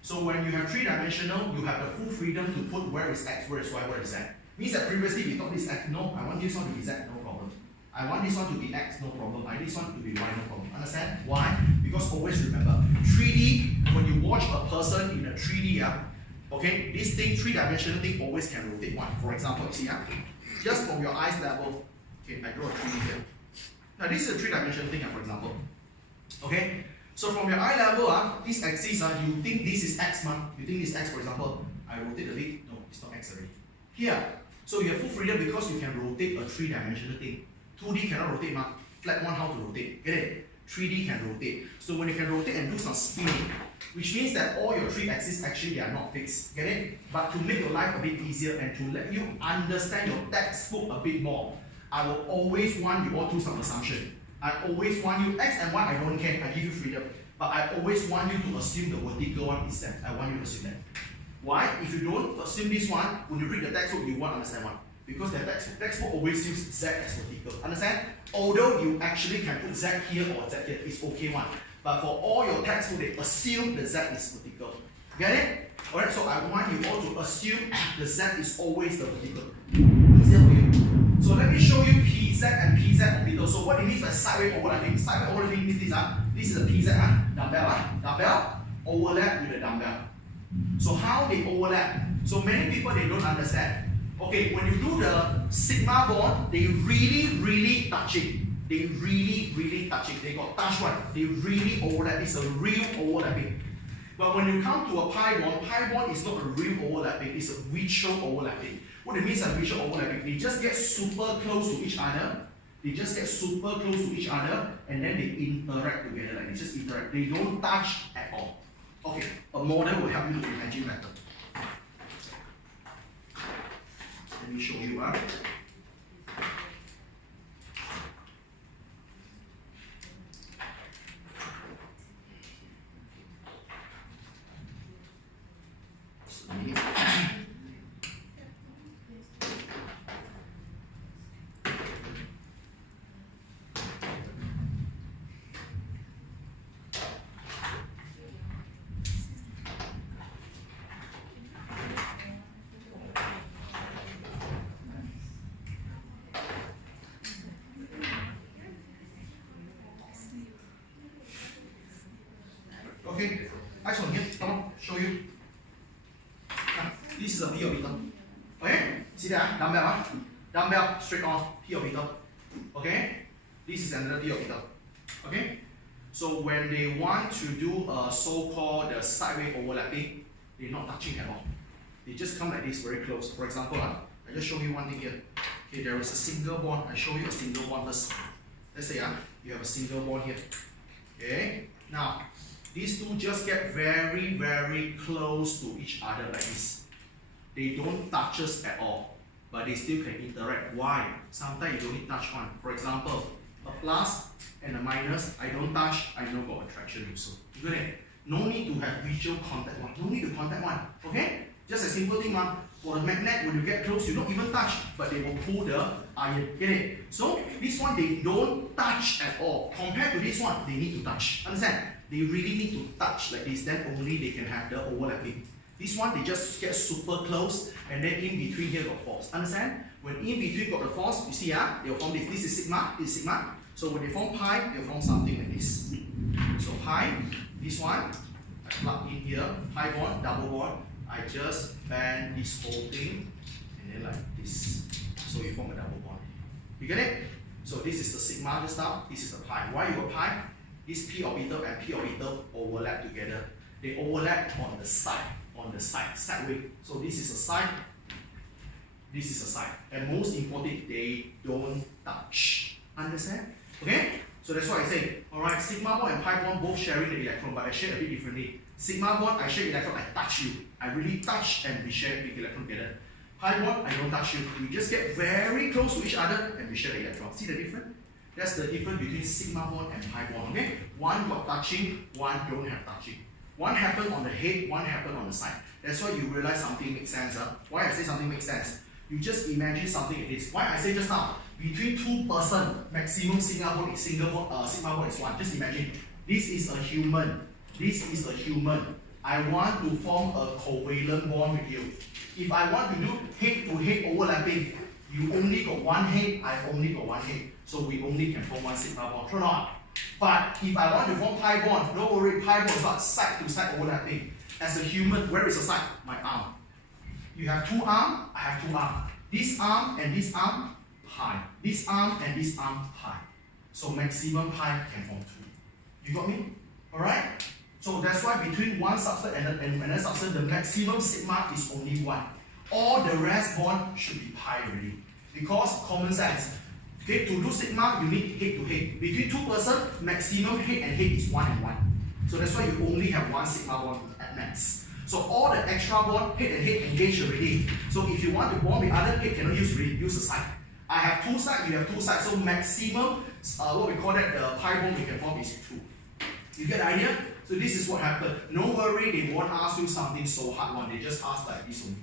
So when you have 3-dimensional, you have the full freedom to put where is X, where is Y, where is Z. Means that previously we thought this X, no, I want this one to be Z, no problem. I want this one to be X, no problem. I want this one to be Y, no problem. Understand? Why? Because always remember, 3D, when you watch a person in a 3D, okay, this thing, 3-dimensional thing always can rotate one. For example, you see, just from your eyes level, okay, I draw a 3D here. Now this is a 3-dimensional thing, for example. Okay? So from your eye level, this axis, you think this is X, you think this is X, for example. I rotate a bit, no, it's not X already. Here, so you have full freedom because you can rotate a 3-dimensional thing. 2D cannot rotate, flat one, how to rotate? Get it? 3D can rotate. So when you can rotate and do some spinning, which means that all your 3 axes actually they are not fixed. Get it? But to make your life a bit easier and to let you understand your textbook a bit more, I will always want you all to some assumption. I always want you, X and Y, I don't care, I give you freedom. But I always want you to assume the vertical one is Z. I want you to assume that. Why? If you don't assume this one, when you read the textbook, you won't understand one. Because the textbook always uses Z as vertical. Understand? Although you actually can put Z here or Z here, it's okay one. But for all your textbook, they assume the Z is vertical. Get it? Alright, so I want you all to assume the Z is always the vertical. Easier for you. So let me show you PZ and PZ orbital. So what it means by sideways overlapping? Sideways overlapping means this. This is a PZ, dumbbell. Dumbbell overlap with a dumbbell. So how they overlap? So many people, they don't understand. Okay, when you do the sigma bond, they really touch it. They really touch it. They got touch one. They really overlap. It's a real overlapping. But when you come to a pi bond is not a real overlapping. It's a virtual overlapping. What it means by virtual overlapping? They just get super close to each other. They just get super close to each other and then they interact together. Like they just interact. They don't touch at all. Okay, a model will help you to imagine better. Let me show you. Okay, next one here, come on, show you. This is a P orbital. Okay, see that? Dumbbell, dumbbell straight on P orbital. Okay, this is another P orbital. Okay, so when they want to do a so-called sideways overlapping, they're not touching at all. They just come like this, very close. For example, I just show you one thing here. Okay, there is a single bond. I show you a single bond first. Let's say you have a single bond here. Okay, now these two just get very close to each other like this. They don't touch us at all, but they still can interact. Why? Sometimes you don't need touch one. For example, a plus and a minus, I don't touch, I know got attraction also. You get it? No need to have visual contact one. No need to contact one. Okay? Just a simple thing, man. For the magnet, when you get close, you don't even touch, but they will pull the iron. Get it? So this one they don't touch at all. Compared to this one, they need to touch. Understand? They really need to touch like this, then only they can have the overlapping. This one, they just get super close, and then in between here got force. Understand? When in between got the force, you see, they'll form this. This is sigma, this is sigma. So when they form pi, they'll form something like this. So pi, this one, I plug in here, pi bond, double bond. I just bend this whole thing, and then like this. So you form a double bond. You get it? So this is the sigma just now, this is the pi. Why you got pi? This p orbital and p orbital overlap together. They overlap on the side, sideways. So this is a side, This is a side. And most important, they don't touch. Understand? Okay? So that's why I say, alright, sigma bond and pi bond both sharing the electron, but I share a bit differently. Sigma bond, I share electron, I touch you. I really touch and we share the electron together. Pi bond, I don't touch you. We just get very close to each other and we share the electron. See the difference? That's the difference between sigma bond and pi bond. Okay? One got touching, one don't have touching. One happen on the head, one happen on the side. That's why you realize something makes sense. Why I say something makes sense? You just imagine something like this. Why I say just now, between two persons, maximum sigma bond is sigma bond is 1. Just imagine, this is a human. This is a human. I want to form a covalent bond with you. If I want to do head-to-head overlapping, you only got one head, I only got one head. So we only can form one sigma bond. True or not? But if I want to form pi bond, don't worry, pi bond is not side-to-side overlapping. As a human, where is the side? My arm. You have two arms, I have two arms. This arm and this arm, pi. This arm and this arm, pi. So maximum pi can form 2. You got me? Alright? So that's why between one substance and another substance, the maximum sigma is only 1. All the rest bond should be pi already. Because common sense. Okay, to do sigma, you need head to head. Between two persons, maximum head and head is 1 and 1. So that's why you only have one sigma bond at max. So all the extra bond, head and head engaged already. So if you want to bond with other head, cannot use the side. I have two sides, you have two sides. So maximum, what we call that, the pi bond we can form is 2. You get the idea? So this is what happened. No worry, they won't ask you something so hard one. They just ask like this only.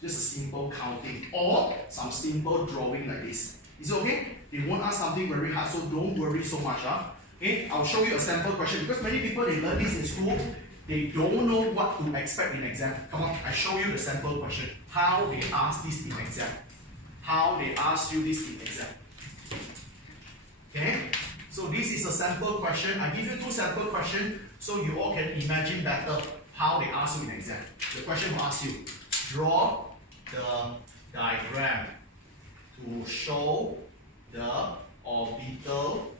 Just a simple counting or some simple drawing like this. Is it okay? They won't ask something very hard, so don't worry so much. Okay, I'll show you a sample question because many people they learn this in school, they don't know what to expect in exam. Come on, I show you the sample question. How they ask this in exam. How they ask you this in exam. Okay, so this is a sample question. I give you two sample questions so you all can imagine better how they ask you in exam. The question will ask you, draw the diagram to show the orbital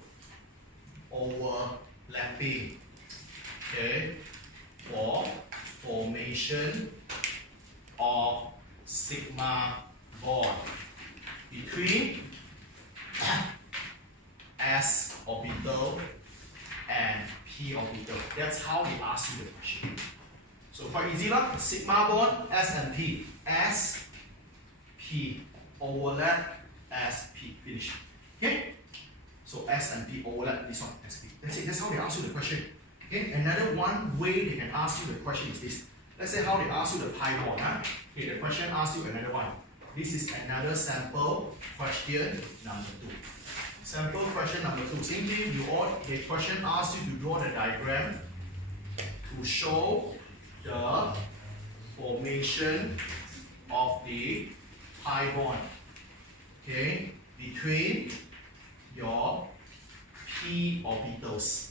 overlapping, okay, for formation of sigma bond between S orbital and P orbital. That's how they ask you the question. So quite easy lah. Sigma bond S and P. S, P, overlap, S, P. Finish. Okay? So S and P overlap, this one, S, P. That's it. That's how they ask you the question. Okay? Another one way they can ask you the question is this. Let's say how they ask you the pi bond. Okay, the question asks you another one. This is another sample question number 2. Sample question number 2. Same thing, the question asks you to draw the diagram to show the formation of the pi bond, okay, between your p orbitals.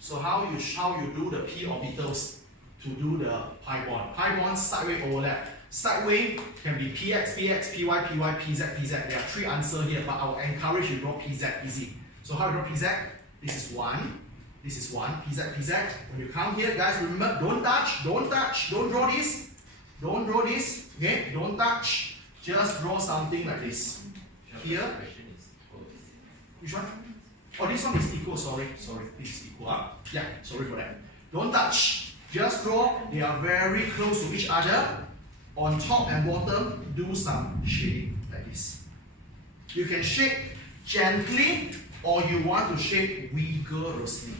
So how you do the p orbitals to do the pi bond? Pi bond sideway overlap. Sideway can be px, px, py, py, pz, pz. There are 3 answers here, but I will encourage you to draw pz, easy. So how to draw pz? This is 1. This is 1, pz, pz. When you come here, guys, remember, don't touch, don't touch, don't draw this. Don't draw this, okay? Don't touch. Just draw something like this. Here. Which one? Oh, this one is equal, sorry. This is equal. Yeah, sorry for that. Don't touch. Just draw. They are very close to each other. On top and bottom, do some shading like this. You can shake gently or you want to shake vigorously.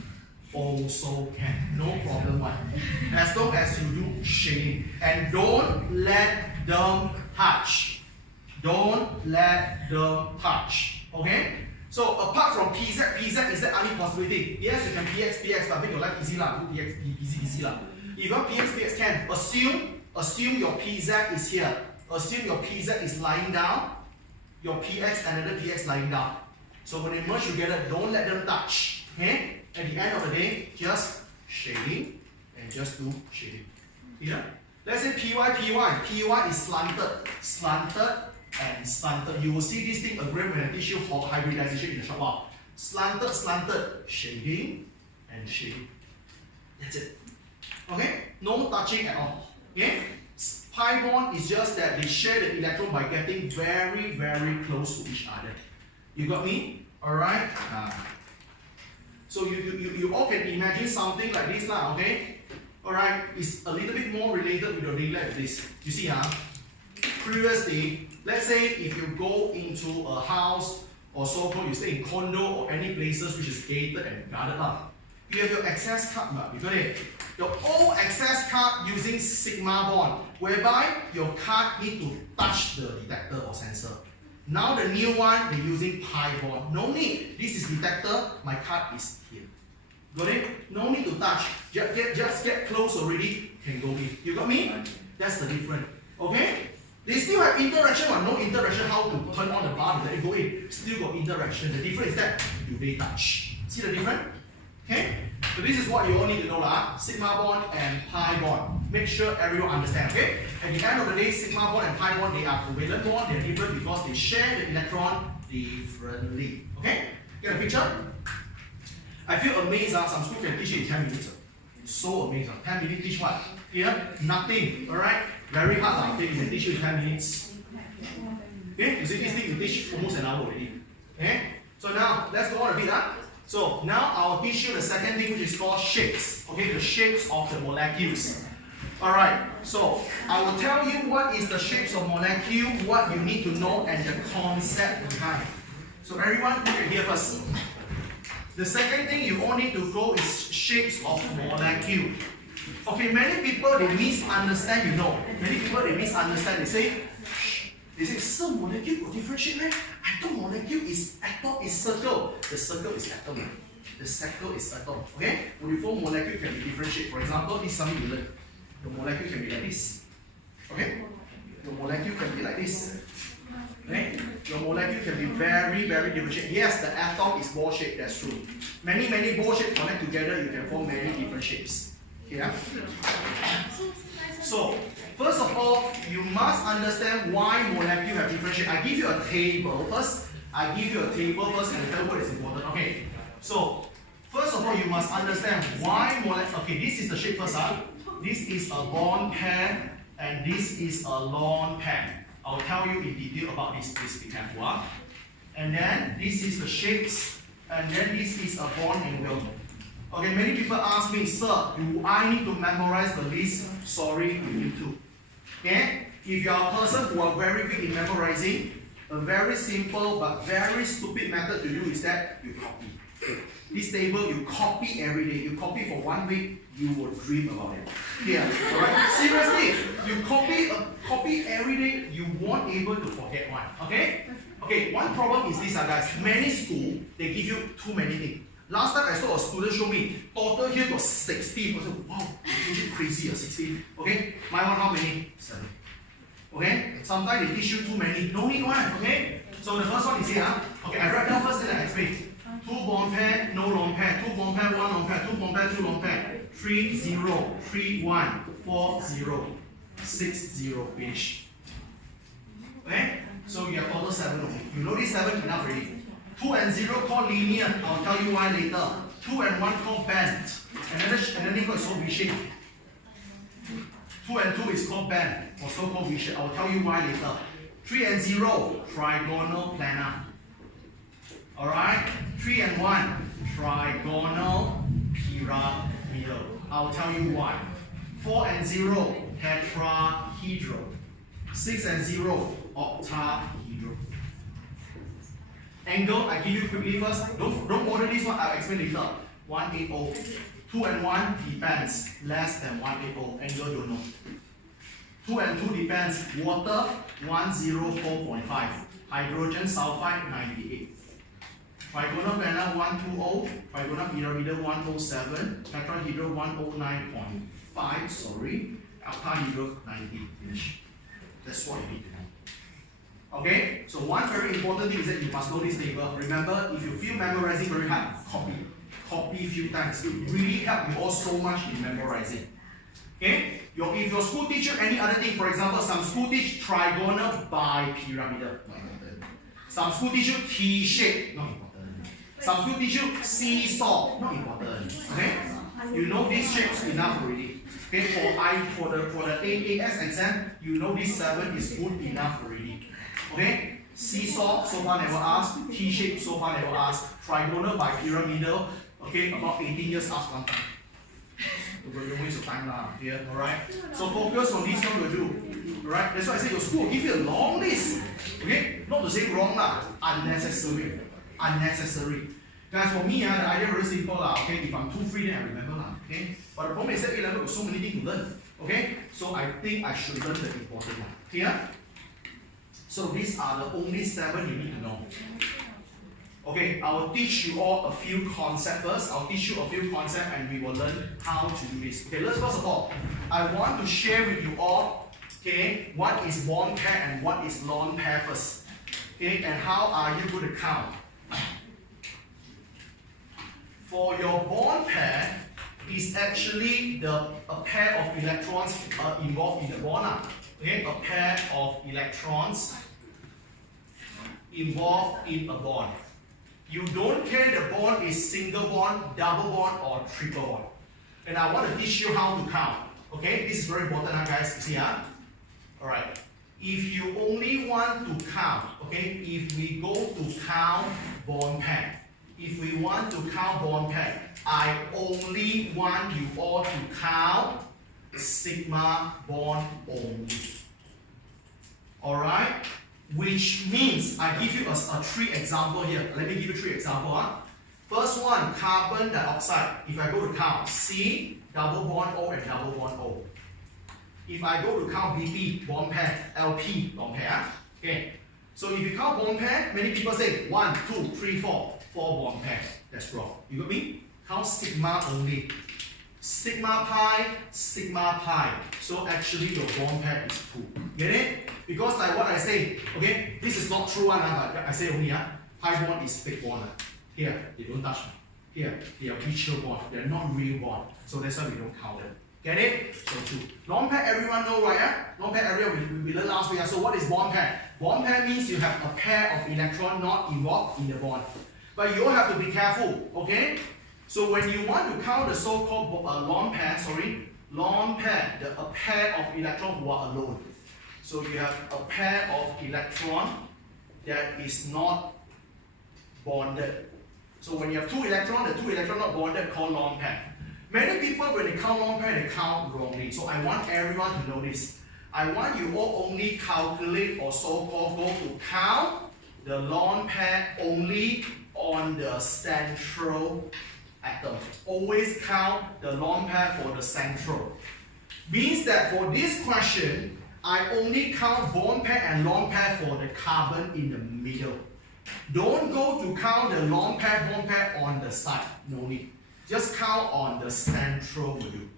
Also can. No problem one. As long as you do shading. And don't let them touch. Don't let them touch. Okay? So apart from PZ, is there any possibility? Yes, you can PX, PX, but make your life easy lah. Do PX, easy lah. If you want PX, PX can. Assume your PZ is here. Assume your PZ is lying down. Your PX, another PX lying down. So when they merge together, don't let them touch. Okay? At the end of the day, just shading and just do shading. Yeah? Let's say PY is slanted and slanted. You will see this thing again when I teach you hybridization in a short while. Slanted, shading and shading. That's it. Okay? No touching at all. Okay? Pi bond is just that they share the electron by getting very, very close to each other. You got me? Alright? So you all can imagine something like this now, okay? Alright, it's a little bit more related with the relay of this. You see, previously, let's say if you go into a house or so-called you stay in condo or any places which is gated and guarded up. You have your access card, you got it? Your old access card using sigma bond, whereby your card need to touch the detector or sensor. Now the new one, they're using pi bond. No need. This is detector, my card is here. Got it? No need to touch. Just get close already, can go in. You got me? That's the difference. Okay? They still have interaction, but no interaction how to turn on the bar, let it go in. Still got interaction. The difference is that do they touch? See the difference? Okay? So this is what you all need to know, sigma bond and pi bond. Make sure everyone understands, okay? At the end of the day, sigma bond and pi bond, they are covalent bond, they are different because they share the electron differently. Okay? Get a picture? I feel amazed, some school can teach you in 10 minutes. So amazing. 10 minutes teach what? Here, nothing. Alright? Very hard, they can teach you in 10 minutes. Okay? You see this thing, you teach almost an hour already. Okay? So now, let's go on a bit. So now I'll teach you the second thing which is called shapes. Okay, the shapes of the molecules. Alright, so I will tell you what is the shapes of molecule, what you need to know, and the concept behind. So everyone, look at here first. The second thing you all need to go is shapes of molecule. Okay, many people they misunderstand, you know. Many people they misunderstand, they say, sir, molecule got different shape, right? I thought molecule is atom, is circle. The circle is atom. The circle is atom. Okay? Uniform molecule can be different shape. For example, this is something you learn. The molecule can be like this. Okay? The molecule can be like this. Okay? Your molecule can be very, very different shape. Yes, the atom is ball shape, that's true. Many ball shapes connect together, you can form many different shapes. Yeah? So, first of all, you must understand why molecules have different shape. I give you a table first. and tell you what is important. Okay. So, first of all, you must understand why molecules. Okay, this is the shape first. This is a bond pair, and this is a lone pair. I'll tell you in detail about this. Please be careful. And then this is the shapes, and then this is a bond angle. Okay, many people ask me, sir, do I need to memorize the list? Sorry, you need to. Okay? If you are a person who are very weak in memorizing, a very simple but very stupid method to do is that you copy. This table, you copy every day. You copy for 1 week, you will dream about it. Yeah, alright? Seriously, you copy every day, you won't able to forget one. Okay? Okay, one problem is this, guys. Many schools, they give you too many things. Last time I saw a student show me, total here got 60. I said, wow, it's crazy, 60. Okay, my one how many? 7. Okay, sometimes they teach you too many, no need one. Okay, so the first one is here. Okay, I write down first, then I explain. 2 bond pair, no lone pair. 2 bond pair, 1 lone pair. 2 bond pair, 2 lone pair. 3 0, 3 1, 4 0, 6 0 finish. Okay, so you have total 7 only. You know this 7 enough already. 2 and 0 called linear, I'll tell you why later. 2 and 1 called band. And then they got so V-shape. 2 and 2 is called band, or so called V-shape. I'll tell you why later. 3 and 0, trigonal planar. Alright? 3 and 1, trigonal pyramidal. I'll tell you why. 4 and 0, tetrahedral. 6 and 0, octahedral. Angle, I give you quickly first. Don't bother this one, I'll explain later. 180. 2 and 1 depends. Less than 180. Angle don't know. 2 and 2 depends. Water 104.5. Hydrogen sulfide 98. Trigonal planar 120. Trigonal pyramidal 107. Tetrahedral 109.5. Sorry. Octahedral 90. Finish. That's what you need to know. Okay, so one very important thing is that you must know this table. Remember, if you feel memorizing very hard, copy a few times. It really helps you all so much in memorizing. Okay, if your school teach you any other thing, for example, some school teach trigonal bipyramidal, not important. Some school teach you T-shape, not important. Some school teach you seesaw, not important. Okay, You know these shapes enough already. Okay, for the AAS exam, you know this 7 is good enough already. Okay, seesaw so far never asked, T-shape so far never asked, trigonal by pyramidal. Okay, about 18 years asked one time. Don't waste your time lah. Yeah, alright. So focus on this one will do. Alright, that's why I say your school will give you a long list. Okay, not to say wrong lah, unnecessary. Unnecessary. Guys, for me, the idea very simple lah. Okay, if I'm too free, then I remember lah. Okay, but the problem is that A level got so many things to learn. Okay, so I think I should learn the important one. Clear? So these are the only 7 you need to know. Okay, I will teach you all a few concepts first. I'll teach you a few concepts and we will learn how to do this. Okay, let's first of all, I want to share with you all, okay, what is bond pair and what is lone pair first. Okay, and how are you going to count? For your bond pair, is actually a pair of electrons involved in the bond. Okay, a pair of electrons involved in a bond. You don't care the bond is single bond, double bond, or triple bond. And I want to teach you how to count. Okay, this is very important, guys. See, Alright. If you only want to count, okay, if we go to count bond pair, if we want to count bond pair, I only want you all to count sigma bond only. Alright? Which means I give you a 3 example here. Let me give you 3 examples. First one, carbon dioxide. If I go to count C, double bond O and double bond O. If I go to count BP, bond pair, LP, bond pair. Okay. So if you count bond pair, many people say 1, 2, 3, 4. 4 bond pairs. That's wrong. You got me? Count sigma only. Sigma pi, sigma pi. So actually your bond pair is 2. Get it? Because like what I say, okay, this is not true one, but I say only pi bond is fake bond. Here, they don't touch. Here, they are virtual bond. They're not real bond. So that's why we don't count them. Get it? So 2. Lone pair, everyone know, right? Lone pair area we learned last week. So what is bond pair? Bond pair means you have a pair of electrons not involved in the bond. But you all have to be careful, okay? So when you want to count the so-called lone pair, a pair of electrons who are alone. So you have a pair of electrons that is not bonded. So when you have 2 electrons, the 2 electrons not bonded called lone pair. Many people when they count lone pair, they count wrongly. So I want everyone to know this. I want you all only calculate or so-called go to count the lone pair only on the central atom. Always count the lone pair for the central. Means that for this question, I only count bond pair and lone pair for the carbon in the middle. Don't go to count the lone pair, bond pair on the side. No need. Just count on the central will do.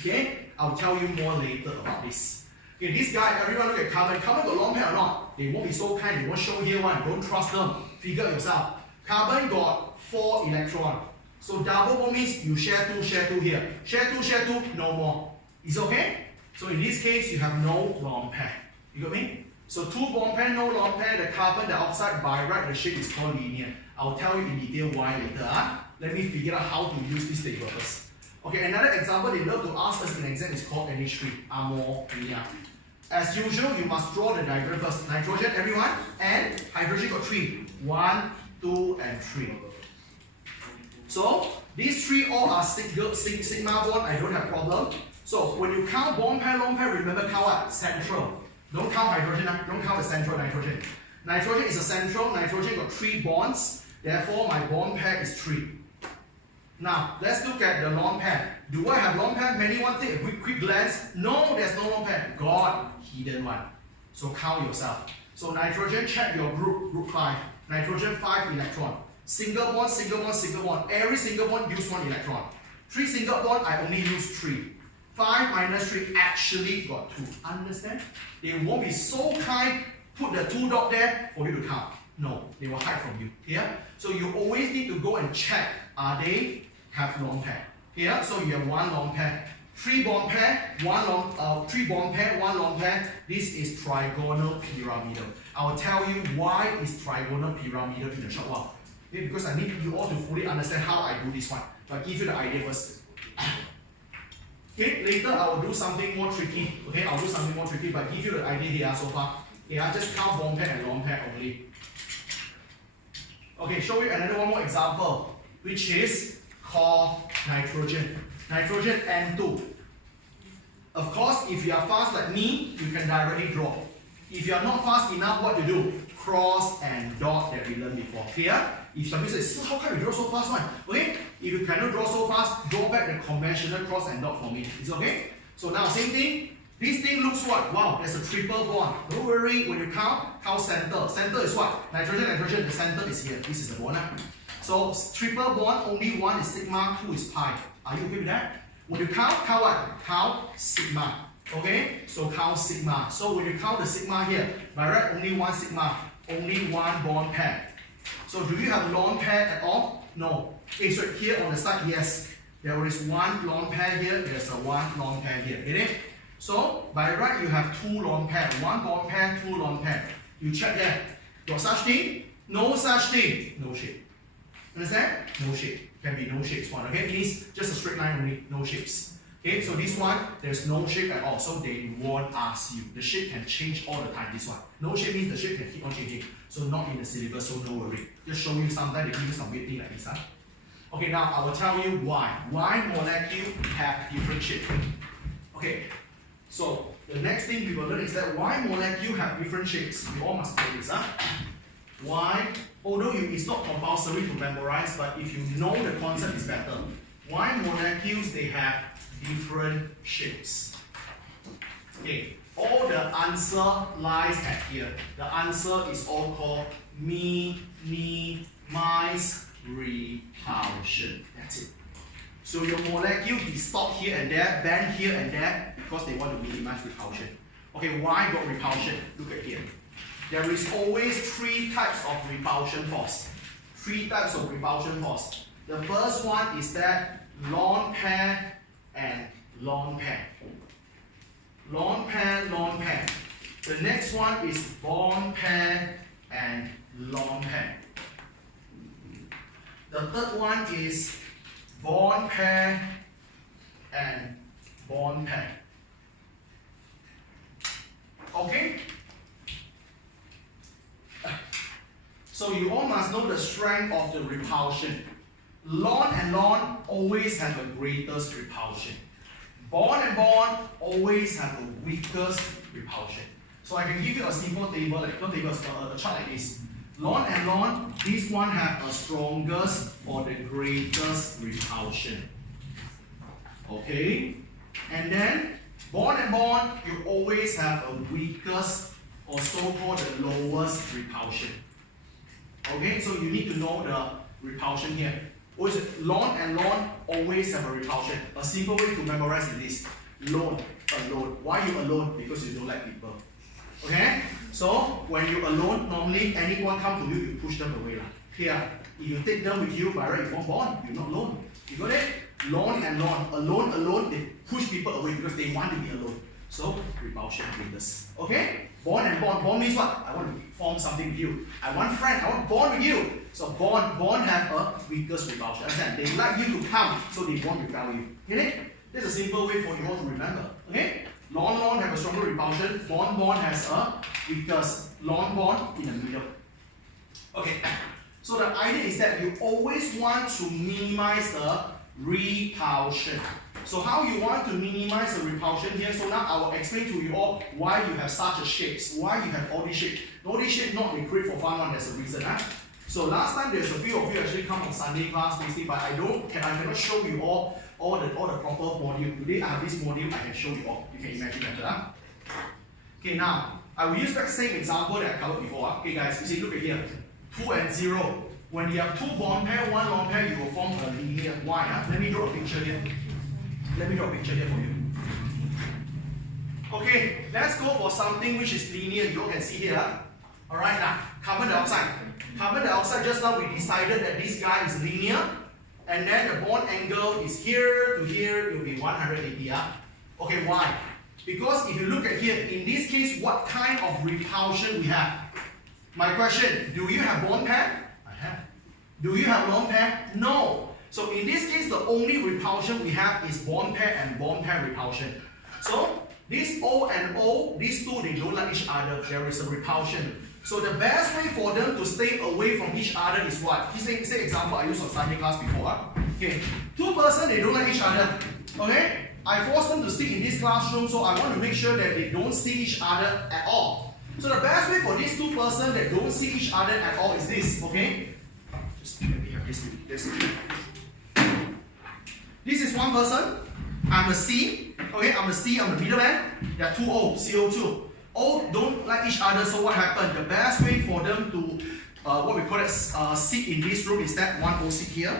Okay? I'll tell you more later about this. Okay, this guy, everyone look at carbon. Carbon got lone pair or not? They won't be so kind. They won't show here one. Don't trust them. Figure it yourself. Carbon got 4 electrons. So double bond means you share 2 here. Share 2, no more. Is okay? So in this case, you have no lone pair. You got me? So 2 bond pair, no lone pair. The carbon dioxide by right, the shape is called linear. I'll tell you in detail why later. Let me figure out how to use this table first. Okay, another example they love to ask us in exam is called NH3, ammonia. As usual, you must draw the diagram first. Nitrogen, everyone, and hydrogen got 3. 1, 2, and 3. So these 3 all are sigma bond. I don't have problem. So when you count bond pair, lone pair, remember count what? Central. Don't count hydrogen. Don't count the central nitrogen. Nitrogen is a central. Nitrogen got 3 bonds. Therefore, my bond pair is 3. Now let's look at the lone pair. Do I have lone pair? Many one take a quick glance. No, there's no lone pair. God, hidden one. So count yourself. So nitrogen, check your group 5. Nitrogen 5 electron. Single bond, single bond, single bond. Every single bond use 1 electron. 3 single bond, I only use 3. 5 minus 3 actually got 2. Understand? They won't be so kind, put the 2 dot there for you to count. No, they will hide from you. Here, so you always need to go and check, are they have lone pair? Here, so you have 1 lone pair. 3 bond pair, 3 bond pair, 1 lone pair. This is trigonal pyramidal. I will tell you why is trigonal pyramidal in a short while. Okay, because I need you all to fully understand how I do this one. But I'll give you the idea first. Okay, later I will do something more tricky. Okay, I'll do something more tricky, but give you the idea here so far. Yeah, just count bond pair and lone pair only. Okay, show you another one more example, which is called nitrogen. Nitrogen N2. Of course, if you are fast like me, you can directly draw. If you are not fast enough, what to do? Cross and dot that we learned before. Clear? If somebody says, how can you draw so fast one? Okay, if you cannot draw so fast, draw back the conventional cross and dot for me. Is it okay? So now same thing. This thing looks what? Wow, there's a triple bond. Don't worry, when you count center. Center is what? Nitrogen, nitrogen, the center is here. This is the bond. So triple bond, only one is sigma, two is pi. Are you okay with that? When you count what? Count sigma. Okay? So count sigma. So when you count the sigma here, by right, only one sigma, only one bond pair. So do you have lone pair at all? No. Okay, so here on the side, yes. There is one lone pair here, there's a one lone pair here. Get it? So by right, you have two lone pair. One bond pair, two lone pair. You check there. Got such thing? No such thing. No shape. Understand? No shape. Can be no shapes one. Okay? It is just a straight line only. No shapes. Okay? So this one, there's no shape at all. So they won't ask you. The shape can change all the time. This one. No shape means the shape can keep on changing. So not in the syllabus, so no worry. Just show you sometimes they give you some weird thing like this. Huh? Okay, now I will tell you why. Why molecules have different shape. Okay. So the next thing we will learn is that why molecules have different shapes. You all must know this. Huh? Why? Although it's not compulsory to memorize, but if you know the concept is better. Why molecules they have different shapes? Okay, all the answer lies at here. The answer is all called minimize repulsion. That's it. So your molecule distort here and there, bend here and there, because they want to minimize repulsion. Okay, why got repulsion? Look at here. There is always three types of repulsion force. Three types of repulsion force. The first one is that lone pair and lone pair. Lone pair, lone pair. The next one is bond pair and lone pair. The third one is bond pair and bond pair. Okay? So you all must know the strength of the repulsion. Lone and lone always have the greatest repulsion. Bond and bond always have the weakest repulsion. So I can give you a simple table, like a chart like this. Lone and lone, this one have the strongest or the greatest repulsion. Okay? And then bond and bond, you always have a weakest or so-called the lowest repulsion. Okay, so you need to know the repulsion here. Lone and lone always have a repulsion. A simple way to memorize is this. Lone, alone. Why you alone? Because you don't like people. Okay? So when you alone, normally anyone come to you, you push them away. Here, if you take them with you, by right, you won't bond. You're not alone. You got it? Lone and lone. Alone, they push people away because they want to be alone. So repulsion greatest. Okay? Bond and bond. Bond means what? I want to form something with you. I want friend. I want bond with you. So bond have a weakest repulsion. Understand? They like you to come, so they won't repel you. Get it? That's a simple way for you all to remember. Okay? Lone have a stronger repulsion. Bond has a weakest. Lone bond in the middle. Okay. So the idea is that you always want to minimize the repulsion. So how you want to minimize the repulsion here? So now I will explain to you all why you have such a shapes. Why you have all these shapes. All these shapes not be create for fun one. There's a reason. So last time there's a few of you actually come on Sunday class basically, but I cannot show you all the proper module. Today I have this module I can show you all. You can imagine better. Okay, now I will use that same example that I covered before. Okay guys, you see, look at here. 2 and 0. When you have two bond pair, one lone pair, you will form a linear. Why? Let me draw a picture here. Let me draw a picture here for you. Okay, let's go for something which is linear. You all can see here. Alright, now, carbon dioxide. Carbon dioxide, just now we decided that this guy is linear. And then the bond angle is here to here, it will be 180. Okay, why? Because if you look at here, in this case, what kind of repulsion we have? My question, do you have bond pair? I have. Do you have lone pair? No. So in this case, the only repulsion we have is bond pair and bond pair repulsion. So this O and O, these two, they don't like each other. There is a repulsion. So the best way for them to stay away from each other is what? Say example I used on Sunday class before. Okay, two persons, they don't like each other. Okay, I force them to sit in this classroom, so I want to make sure that they don't see each other at all. So the best way for these two persons that don't see each other at all is this. Okay, just let me have this. This is one person. I'm the C. Okay, I'm the C. I'm the middleman. There are two O, CO2. O don't like each other, so what happened? The best way for them to, what we call it, sit in this room is that one O sit here,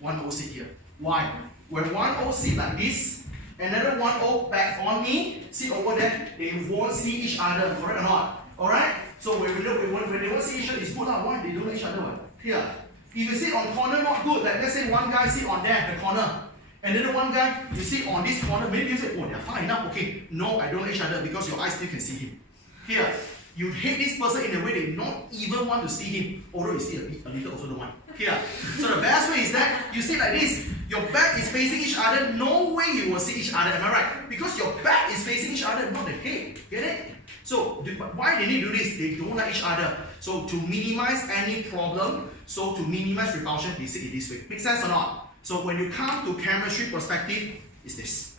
one O sit here. Why? When one O sit like this, another one O back on me, sit over there, they won't see each other, correct or not? Alright? So when they won't see each other, it's good. Why? They don't like each other. Here. If you sit on corner, not good. Like let's say one guy sit on there, the corner. And then one guy, you sit on this corner, maybe you say, oh, they're far enough. Okay, no, I don't like each other because your eyes still can see him. Here, you hate this person in a way they don't even want to see him, although you see a little also don't want. Here, so the best way is that you sit like this, your back is facing each other, no way you will see each other, am I right? Because your back is facing each other, not the head, get it? So, why they need to do this? They don't like each other. So, to minimize any problem, so to minimize repulsion, they sit in this way. Make sense or not? So when you come to chemistry perspective, it's this.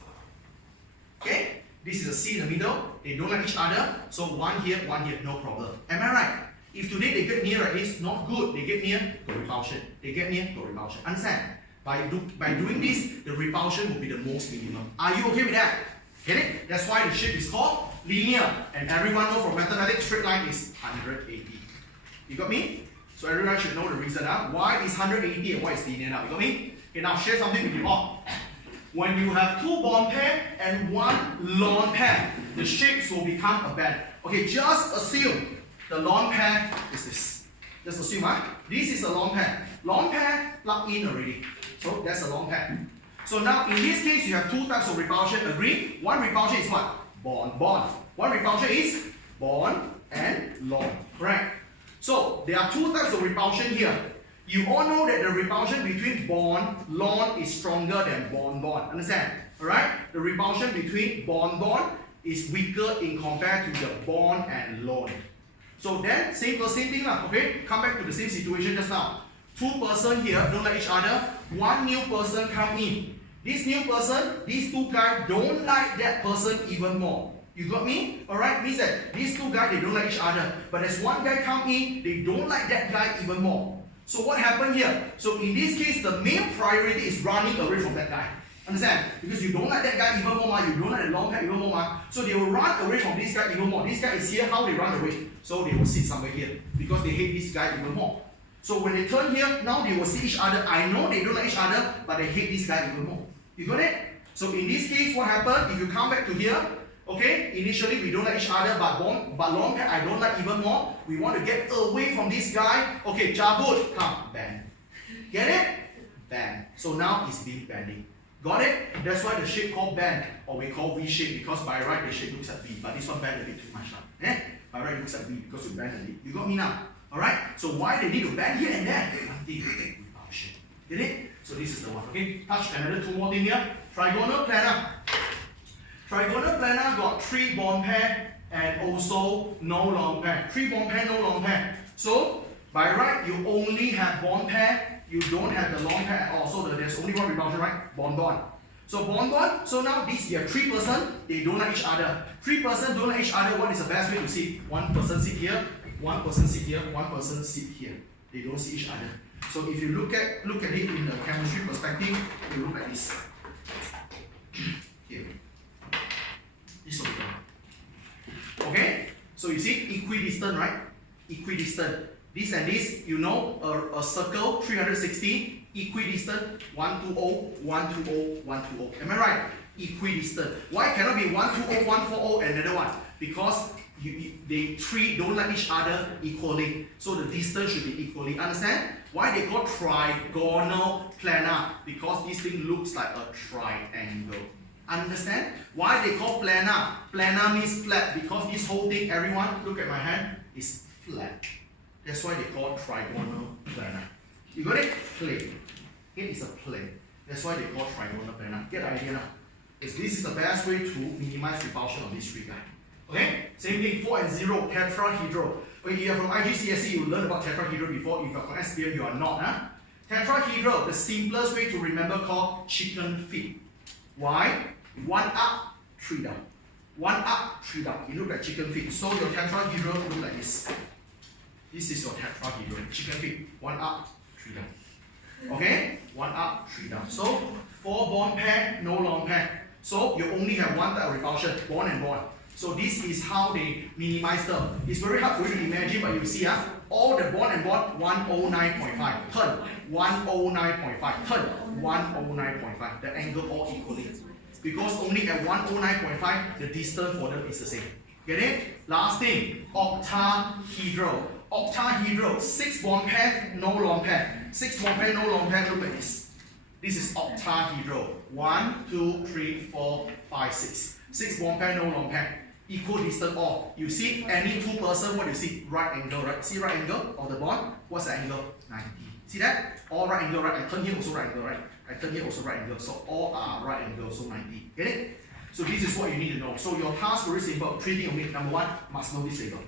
Okay? This is a C in the middle. They don't like each other. So one here, no problem. Am I right? If today they get near like this, not good. They get near, got repulsion. They get near, got repulsion. Understand? By doing this, the repulsion will be the most minimum. Are you okay with that? Get it? That's why the shape is called linear. And everyone knows from mathematics, straight line is 180. You got me? So everyone should know the reason. Why is 180 and why is linear now? You got me? Okay, now share something with you all. When you have two bond pair and one lone pair, the shapes will become a band. Okay, just assume the lone pair is this. Just assume, this is a lone pair. Lone pair plug in already. So that's a lone pair. So now in this case, you have two types of repulsion. Agree? One repulsion is what? Bond, bond. One repulsion is bond and lone. Correct? So there are two types of repulsion here. You all know that the repulsion between bond, lone is stronger than bond, bond. Understand? Alright? The repulsion between bond, bond is weaker in compared to the bond and lone. So then, same thing, okay? Come back to the same situation just now. Two person here don't like each other. One new person come in. This new person, these two guys don't like that person even more. You got me? Alright? Means that these two guys, they don't like each other. But as one guy come in, they don't like that guy even more. So what happened here? So in this case, the main priority is running away from that guy. Understand? Because you don't like that guy even more, you don't like the long pair even more. So they will run away from this guy even more. This guy is here, how they run away? So they will sit somewhere here because they hate this guy even more. So when they turn here, now they will see each other. I know they don't like each other, but they hate this guy even more. You got it? So in this case, what happened? If you come back to here, okay, initially we don't like each other, but long pair I don't like even more. We want to get away from this guy. Okay, cabut, come, bend. Get it? Bend. So now it's being bending. Got it? That's why the shape called bend, or we call V shape, because by right the shape looks like V, but this one bend a bit too much now. By right it looks like V because we bend a bit. You got me now? Alright? So why they need to bend here and there? One thing, repulsion. Get it? So this is the one. Okay? Touch another two more thing here. Trigonal planar. Trigonal planar got three bond pair and also no lone pair. Three bond pair, no lone pair. So by right, you only have bond pair. You don't have the lone pair at all. So there's only one repulsion, right? Bond bond. So bond bond. So now this you have three person. They don't like each other. Three person don't like each other. What is the best way to sit? One person sit here. One person sit here. One person sit here. They don't see each other. So if you look at it in the chemistry perspective, it look like this. Here. This over there. Okay? So you see equidistant, right? Equidistant. This and this, you know, a circle 360, equidistant 120, 120, 120. Am I right? Equidistant. Why cannot be 120, 140 and another one? Because they three don't like each other equally. So the distance should be equally. Understand? Why they call trigonal planar? Because this thing looks like a triangle. Understand? Why they call planar? Planar means flat because this whole thing, everyone, look at my hand, is flat. That's why they call trigonal planar. You got it? Plane. Here is a plane. That's why they call trigonal plane. Now, get the idea now. This is the best way to minimize repulsion of these three guys. Okay? Same thing, 4 and 0, tetrahedral. When you are from IGCSE, you learn about tetrahedral before. If you are from SPM, you are not. Huh? Tetrahedral, the simplest way to remember, called chicken feet. Why? 1 up, 3 down. 1 up, 3 down. You look at chicken feet. So your tetrahedral look like this. This is your tetrahedral. Chicken feet. 1 up, 3 down. Okay? 1 up, 3 down. So 4 bond pair, no long pair. So you only have one type of repulsion, bond and bond. So this is how they minimize them. It's very hard for you to imagine, but you see, all the bond and bond 109.5, turn 109.5, turn 109.5. The angle all equally. Because only at 109.5, the distance for them is the same. Get it? Last thing, octahedral. Octahedral, 6 bond pair, no long pair. 6 bond pair, no long pair. Look at this. This is octahedral. 1, 2, 3, 4, 5, 6. 6 bond pair, no long pair. Equal distance all. You see any two person, what do you see? Right angle, right? See right angle of the bond? What's the angle? 90. See that? All right angle, right? I turn here also right angle, right? I turn here also right angle. So all are right angle, so 90. Get it? So this is what you need to know. So your task very simple. 3 things only. Number 1, must know this table.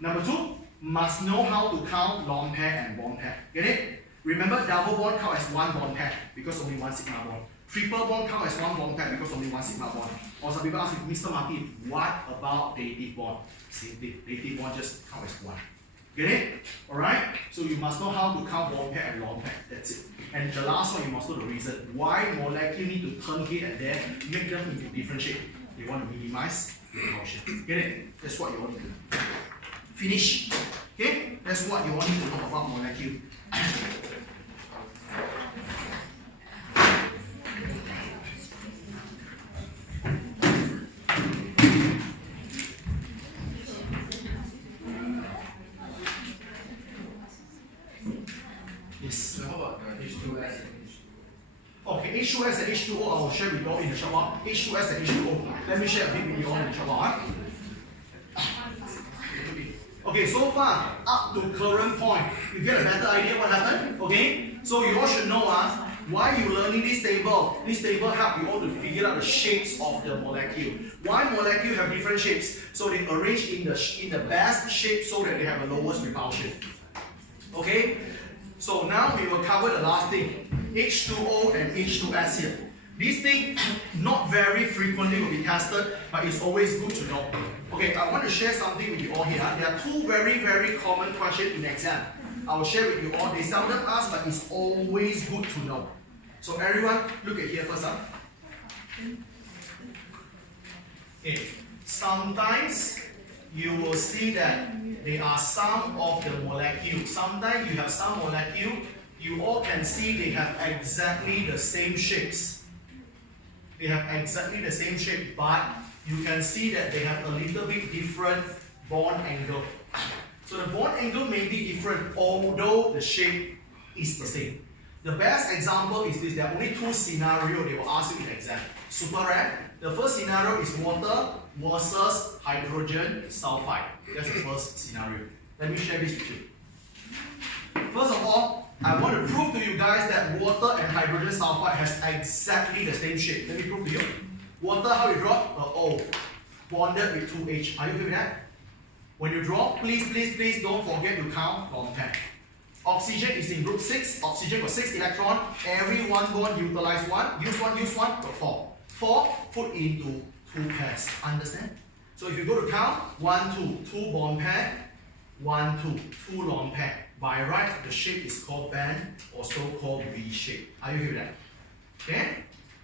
Number 2, must know how to count long pair and bond pair. Get it? Remember, double bond count as 1 bond pair because only 1 sigma bond. Triple bond count as 1 bond pair because only 1 sigma bond. Or some people ask me, Mr. Martin, what about dative bond? Same thing. Dative bond just count as 1. Get it? Alright? So you must know how to count bond pair and long pair. That's it. And the last one, you must know the reason why molecule need to turn here and there, make them into different shape. They want to minimize repulsion. Get it? That's what you want to do. Finish. Okay? That's what you want to know about molecule. Yes. So how about H2S and H2O? Okay, H2S and H2O, I will share with you all in the short while. H2S and H2O. Let me share a bit with you all in the short while. Okay, so far, up to current point, you get a better idea what happened? Okay? So you all should know why you learning this table. This table help you all to figure out the shapes of the molecule. Why molecule have different shapes? So they arrange in the best shape so that they have the lowest repulsion. Okay? So now we will cover the last thing, H2O and H2S here. This thing not very frequently will be tested, but it's always good to know. Okay, I want to share something with you all here. There are 2 very, very common questions in exam. I will share with you all. They seldom ask, but it's always good to know. So everyone, look at here first. Okay, sometimes you will see that there are some of the molecules. Sometimes you have some molecule, you all can see they have exactly the same shapes. They have exactly the same shape, but you can see that they have a little bit different bond angle. So the bond angle may be different, although the shape is the same. The best example is this. There are only 2 scenarios they will ask you in exam. Super rare. The first scenario is water versus hydrogen sulfide. That's the first scenario. Let me share this with you. First of all, I want to prove to you guys that water and hydrogen sulfide has exactly the same shape. Let me prove to you. Water, how you draw? A O. Bonded with 2H. Are you good with that? When you draw, please don't forget to count long pair. Oxygen is in group 6. Oxygen got 6 electrons. Every one bond utilize 1. Use 1, got 4. 4 put into 2 pairs. Understand? So if you go to count, 1, 2, 2 bond pair, 1, 2, 2 long pair. By right, the shape is called band, also called V shape. Are you here with that? Okay?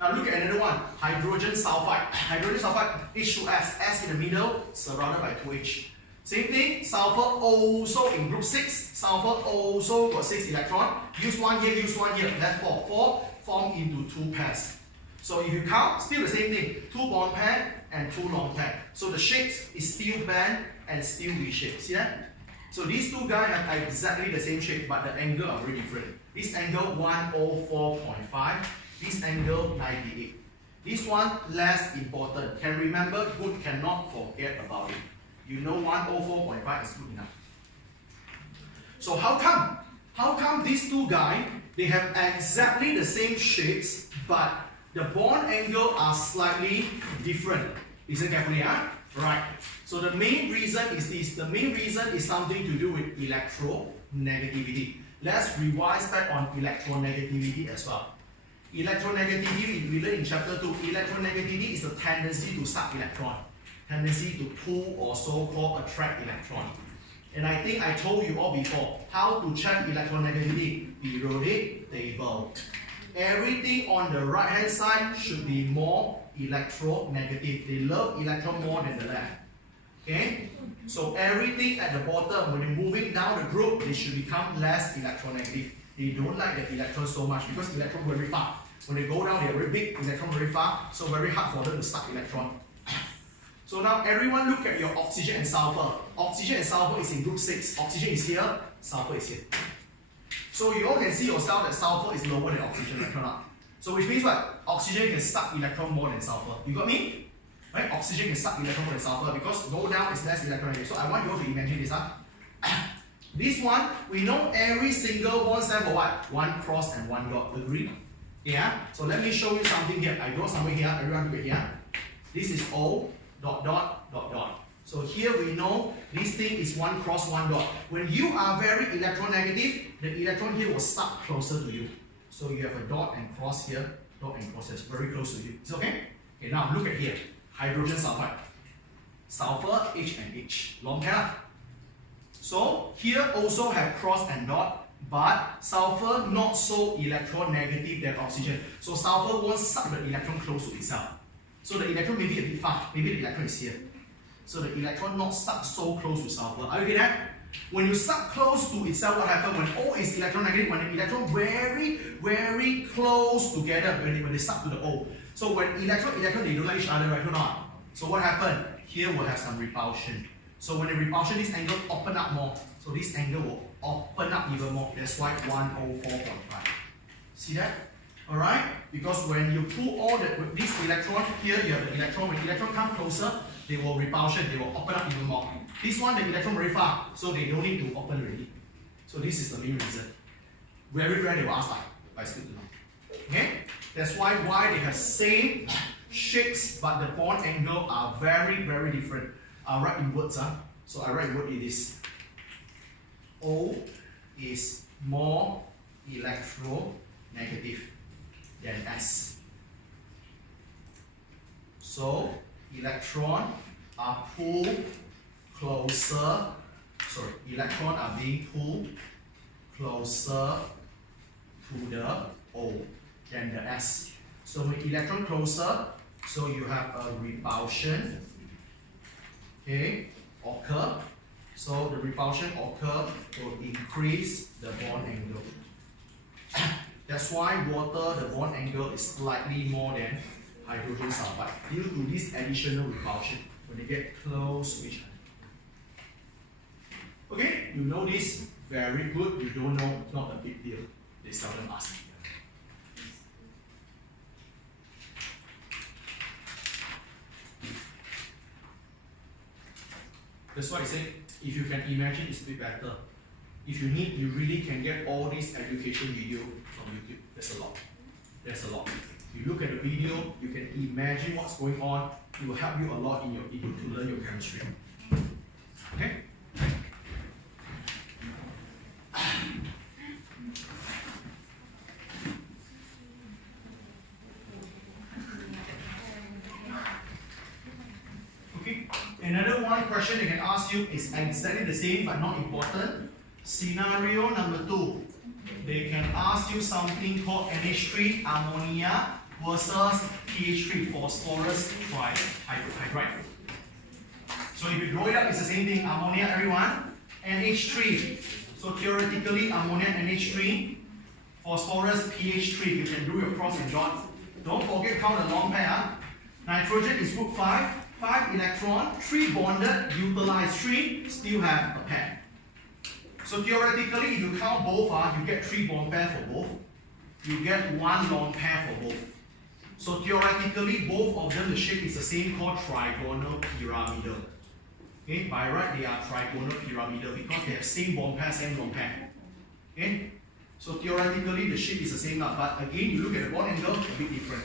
Now look at another one, hydrogen sulfide. Hydrogen sulfide, H2S, S in the middle, surrounded by 2H. Same thing, sulfur also in group 6. Sulfur also got 6 electrons. Use 1 here, use 1 here. Left 4. 4 form into 2 pairs. So if you count, still the same thing. 2 bond pair and 2 long pair. So the shapes is still band and still V shape. See that? So these 2 guys have exactly the same shape, but the angle are very different. This angle 104.5. This angle 98. This one less important. Can remember, good, cannot forget about it. You know 104.5 is good enough. So how come these two guys, they have exactly the same shapes, but the bond angle are slightly different. Listen carefully, huh? Right. So the main reason is this. The main reason is something to do with electronegativity. Let's revise back on electronegativity as well. Electronegativity, we learned in chapter 2, electronegativity is the tendency to suck electron, tendency to pull or so-called attract electron. And I think I told you all before, how to check electronegativity, periodic table. Everything on the right hand side should be more electronegative. They love electron more than the left. Okay? So everything at the bottom, when you're moving down the group, they should become less electronegative. They don't like the electron so much because electron very far. When they go down, they are very big, electron very far, so very hard for them to suck electron. So now everyone look at your oxygen and sulfur. Oxygen and sulfur is in group 6. Oxygen is here, sulfur is here. So you all can see yourself that sulfur is lower than oxygen electron. So which means what? Oxygen can suck electron more than sulfur. You got me? Right? Oxygen can suck electron more than sulfur because go down is less electronegative. So I want you all to imagine this. This one, we know every single bond stands for what? One cross and one dot. Agree? Yeah? So let me show you something here. I draw somewhere here. Everyone look at here. This is O, dot, dot, dot, dot. So here we know this thing is one cross, one dot. When you are very electronegative, the electron here will suck closer to you. So you have a dot and cross here, dot and cross here. It's very close to you. It's okay? Okay, now look at here. Hydrogen sulfide. Sulfur, H and H. Long pair. So here also have cross and dot, but sulfur not so electronegative than oxygen. So sulfur won't suck the electron close to itself. So the electron may be a bit far. Maybe the electron is here. So the electron not stuck so close to sulfur. Are you getting that? When you suck close to itself, what happens? When O is electronegative, when the electron very, very close together, when they stuck to the O. So when electron, they don't like each other, right or not? So what happened? Here we'll have some repulsion. So when the repulsion, this angle open up more. So this angle will open up even more. That's why 104.5. See that? Alright? Because when you pull all this electron, here you have the electron. When the electron come closer, they will repulsion, they will open up even more. This one, the electron very far, so they don't need to open already. So this is the main reason. Very rare they will ask like, but it's good to know. Okay? That's why they have same shapes, but the bond angle are very, very different. I write in words, so I write in word it is. O is more electronegative than S. So electron are pulled closer, electron are being pulled closer to the O than the S. So when electron closer, so you have a repulsion, okay, occur. So the repulsion occur will increase the bond angle. That's why water, the bond angle is slightly more than hydrogen sulfide due to this additional repulsion when they get close to each other. Okay, you know this, very good. You don't know, not a big deal. They seldom ask. That's why I say, if you can imagine, it's a bit better. If you need, you really can get all this education video from YouTube. There's a lot. There's a lot. You look at the video, you can imagine what's going on. It will help you a lot in to learn your chemistry. Okay? Okay. Another one question they can ask you is exactly the same but not important. Scenario number 2. They can ask you something called NH3 ammonia versus pH3 phosphorus trihydride. So if you draw it up, it's the same thing. Ammonia, everyone. NH3. So theoretically, ammonia NH3, phosphorus pH3. You can do your cross and dot. Don't forget count the long pair. Nitrogen is group 5. 5 electron, 3 bonded, utilize 3, still have a pair. So theoretically, if you count both, you get 3 bond pair for both. You get 1 long pair for both. So theoretically, both of them, the shape is the same, called trigonal pyramidal. Okay, by right, they are trigonal pyramidal because they have same bond pair, same long pair. Okay, so So theoretically the shape is the same now, but again you look at the bond angle, a bit different.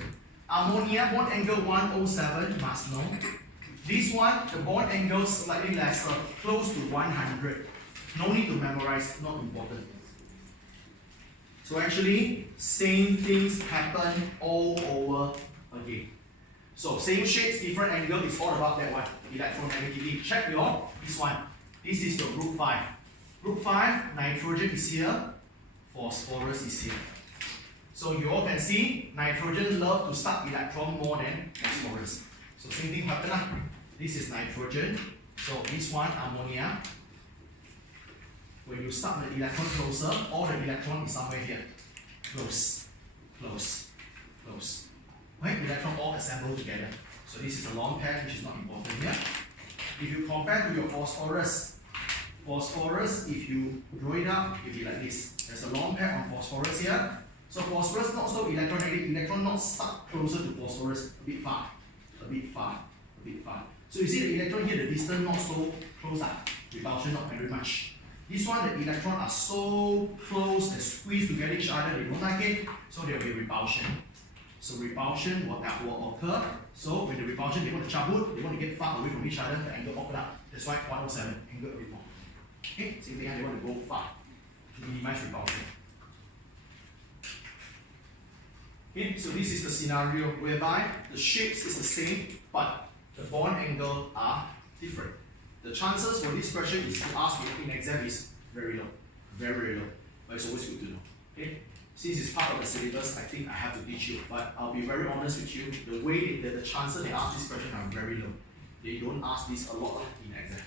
Ammonia bond angle 107, must know. This one, the bond angle slightly lesser, close to 100. No need to memorize, not important. So actually, same things happen all over again. So same shapes, different angle, it's all about that one, electronegativity. Check your, this one. This is your group 5. Group 5, nitrogen is here, phosphorus is here. So you all can see, nitrogen love to suck electron more than phosphorus. So same thing happen. This is nitrogen. So this one, ammonia. When you suck the electron closer, all the electron is somewhere here. Close, close, close. Right? Electron all assembled together. So this is a long pair, which is not important here. If you compare to your phosphorus, if you draw it up, it will be like this. There's a long pair on phosphorus here. So phosphorus not so electronegative, electron not stuck closer to phosphorus, a bit far, a bit far, a bit far. So you see the electron here, the distance not so close, repulsion not very much. This one, the electrons are so close and squeezed together each other, they don't like it, so there will be repulsion. So repulsion will occur. So with the repulsion, they want to chabut, they want to get far away from each other, the angle open up. That's why 107, angle a bit more. Okay, same thing, they want to go far to minimize repulsion. Okay, so this is the scenario whereby the shapes is the same, but the bond angle are different. The chances for this question is to ask in exam is very low, very low, but it's always good to know. Okay, since it's part of the syllabus, I think I have to teach you. But I'll be very honest with you, the way that the chances they ask this question are very low. They don't ask this a lot in exam.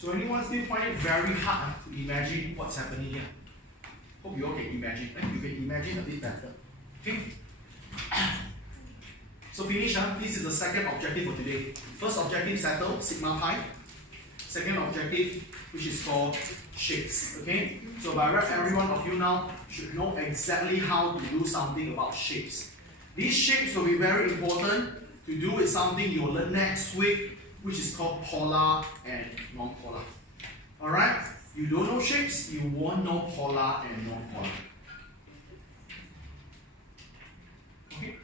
So anyone still find it very hard to imagine what's happening here? Hope you all can imagine. You can imagine a bit better. Okay? So finish. This is the second objective for today. First objective settled, sigma pi. Second objective, which is called shapes. Okay? So by right, every one of you now should know exactly how to do something about shapes. These shapes will be very important to do with something you'll learn next week, which is called polar and non-polar. Alright? You don't know shapes, you won't know polar and non-polar. Okay?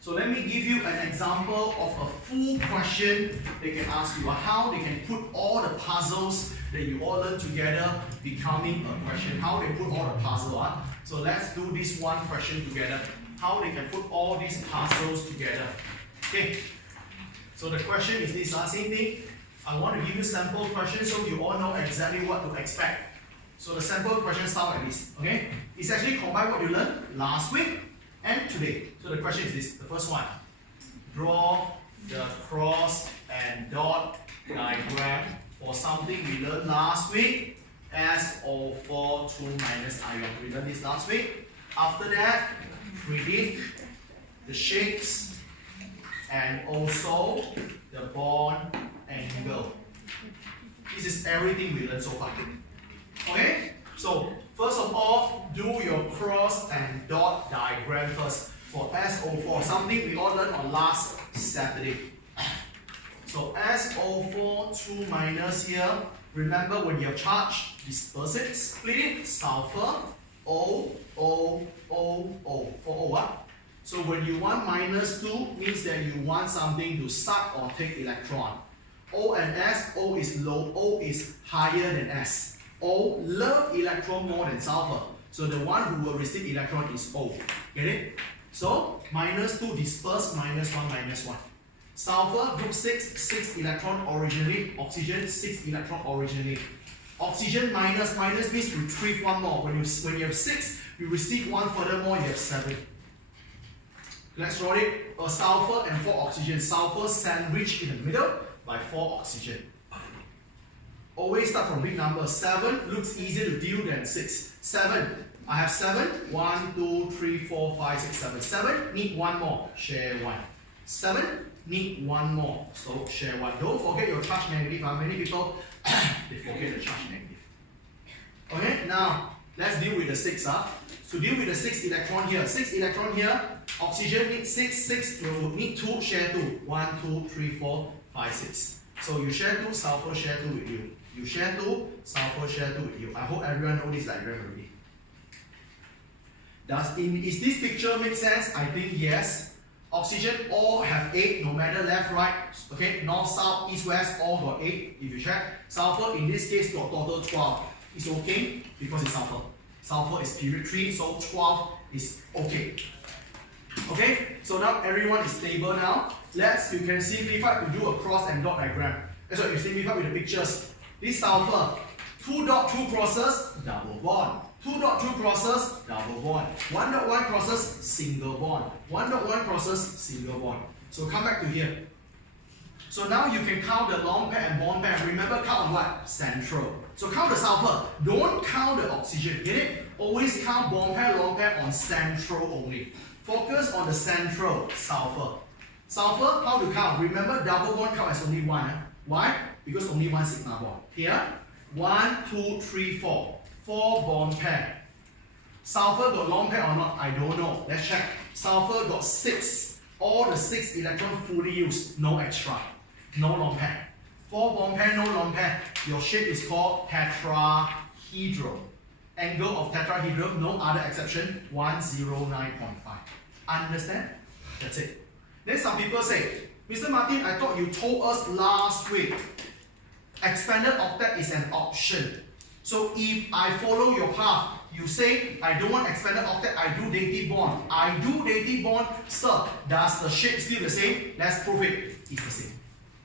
So let me give you an example of a full question they can ask you, how they can put all the puzzles that you all learn together becoming a question. How they put all the puzzles. So let's do this one question together. How they can put all these puzzles together. Okay? So the question is this, same thing. I want to give you sample questions so you all know exactly what to expect. So the sample questions start like this, okay? It's actually combined what you learned last week and today. So the question is this, the first one. Draw the cross and dot diagram for something we learned last week, SO4 2 minus ion. We learned this last week. After that, predict the shapes and also the bond angle. This is everything we learned so far. Okay? So, first of all, do your cross and dot diagram first for SO4, something we all learned on last Saturday. So, SO4 2 minus here, remember when you have charge, disperse it, split it, sulfur, O, O, O, O, O, So when you want minus 2, means that you want something to suck or take electron. O and S, O is low, O is higher than S. O love electron more than sulfur. So the one who will receive electron is O. Get it? So minus 2 disperse, minus 1, minus 1. Sulfur, group 6, 6 electron originally. Oxygen, 6 electron originally. Oxygen minus means retrieve one more. When you have 6, you receive one furthermore, you have 7. Let's draw it. A sulfur and 4 oxygen. Sulfur sandwiched in the middle by 4 oxygen. Always start from big number. 7 looks easier to deal than 6. 7. I have 7. 1, 2, 3, 4, 5, 6, 7. 7 need one more. Share 1. 7 need one more. So share one. Don't forget your charge negative. Many people they forget the charge negative. Okay, now let's deal with the 6. So deal with the 6 electron here. 6 electron here. Oxygen needs 6. 6 will need 2, share 2. 1, 2, 3, 4, 5, 6. So you share 2, sulfur share 2 with you. You share 2, sulfur share 2 with you. I hope everyone knows this diagram already. Is this picture make sense? I think yes. Oxygen all have 8, no matter left, right, okay, north, south, east, west, all got 8. If you check, sulfur in this case got total 12. It's okay because it's sulfur. Sulfur is period 3, so 12 is okay. Okay, so now everyone is stable now. You can simplify to do a cross and dot diagram. That's why you simplify with the pictures. This sulfur, 2 dot 2 crosses, double bond. 2 dot 2 crosses, double bond. 1 dot 1 crosses, single bond. 1 dot 1 crosses, single bond. So come back to here. So now you can count the lone pair and bond pair. Remember, count on what? Central. So count the sulfur. Don't count the oxygen. Get it? Always count bond pair, lone pair on central only. Focus on the central, sulfur. Sulfur, how to count? Remember, double bond count as only 1. Why? Because only 1 sigma bond. Here, 1, 2, 3, 4. 4 bond pair. Sulfur got lone pair or not? I don't know. Let's check. Sulfur got 6. All the 6 electrons fully used. No extra. No lone pair. 4 bond pair, no lone pair. Your shape is called tetrahedral. Angle of tetrahedral, no other exception, 109.5. Understand? That's it. Then some people say, Mr. Martin, I thought you told us last week expanded octet is an option. So if I follow your path, you say I don't want expanded octet, I do dative bond. I do dative bond, sir, does the shape still the same? Let's prove it. It's the same.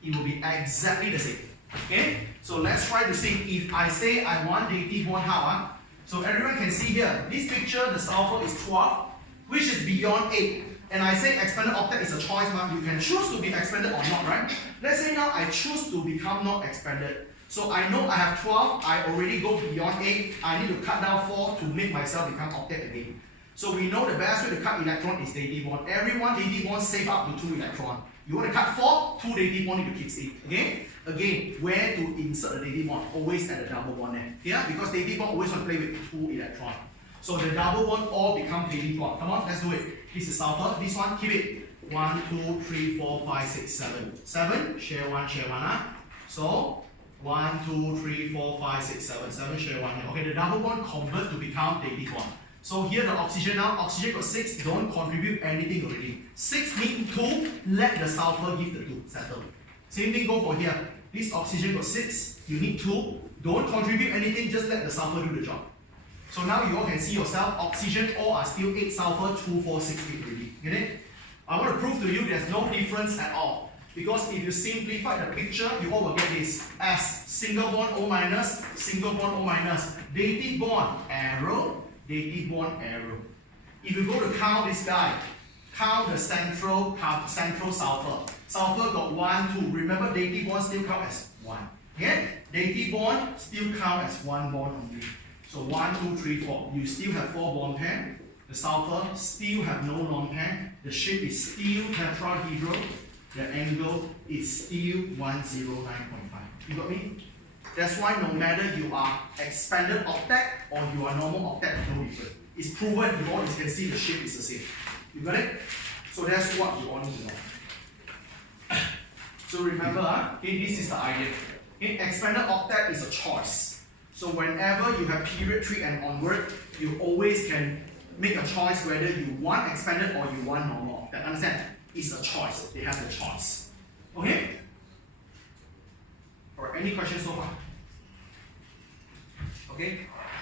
It will be exactly the same. Okay? So let's try to see if I say I want dative bond, how? So everyone can see here, this picture, the sulfur is 12, which is beyond 8. And I say expanded octet is a choice, you can choose to be expanded or not, right? Let's say now I choose to become not expanded. So I know I have 12, I already go beyond 8, I need to cut down 4 to make myself become octet again. So we know the best way to cut electron is dative bond. Every one dative bond save up to 2 electrons. You want to cut 4, 2 dative bond need to keep it. Okay? Again, where to insert the dative bond? Always at the double bond end. Yeah? Because dative bond always want to play with 2 electrons. So the double bond all become dative bond. Come on, let's do it. This is sulfur. This one, keep it. 1, 2, 3, 4, 5, 6, 7. 7, share 1, share 1. So 1, 2, 3, 4, 5, 6, 7. 7 share 1 here. Okay, the double bond convert to become dative bond. So here the oxygen now, oxygen got 6, don't contribute anything already. 6 need 2, let the sulfur give the 2, settle. Same thing go for here. This oxygen got 6, you need 2, don't contribute anything, just let the sulfur do the job. So now you all can see yourself, oxygen all are still 8, sulfur 2, 4, 6, 8 already. Get it? I want to prove to you there's no difference at all. Because if you simplify the picture, you all will get this as single bond O minus, single bond O minus, dative bond arrow, dative bond arrow. If you go to count this guy, count the central sulfur. Sulfur got 1, 2. Remember, dative bond still count as 1. Okay? Dative bond still count as 1 bond only. So 1, 2, 3, 4. You still have 4 bond pair. The sulfur still have no lone pair. The shape is still tetrahedral. The angle is still 109.5. You got me? That's why no matter you are expanded octet or you are normal octet, no different. It's proven, you all can see the shape is the same. You got it? So that's what you all need to know. So remember, okay, this is the idea. Okay, expanded octet is a choice. So whenever you have period 3 and onward, you always can make a choice whether you want expanded or you want normal octet. Understand? It's a choice. They have the choice. Okay? Or any questions so far? Okay?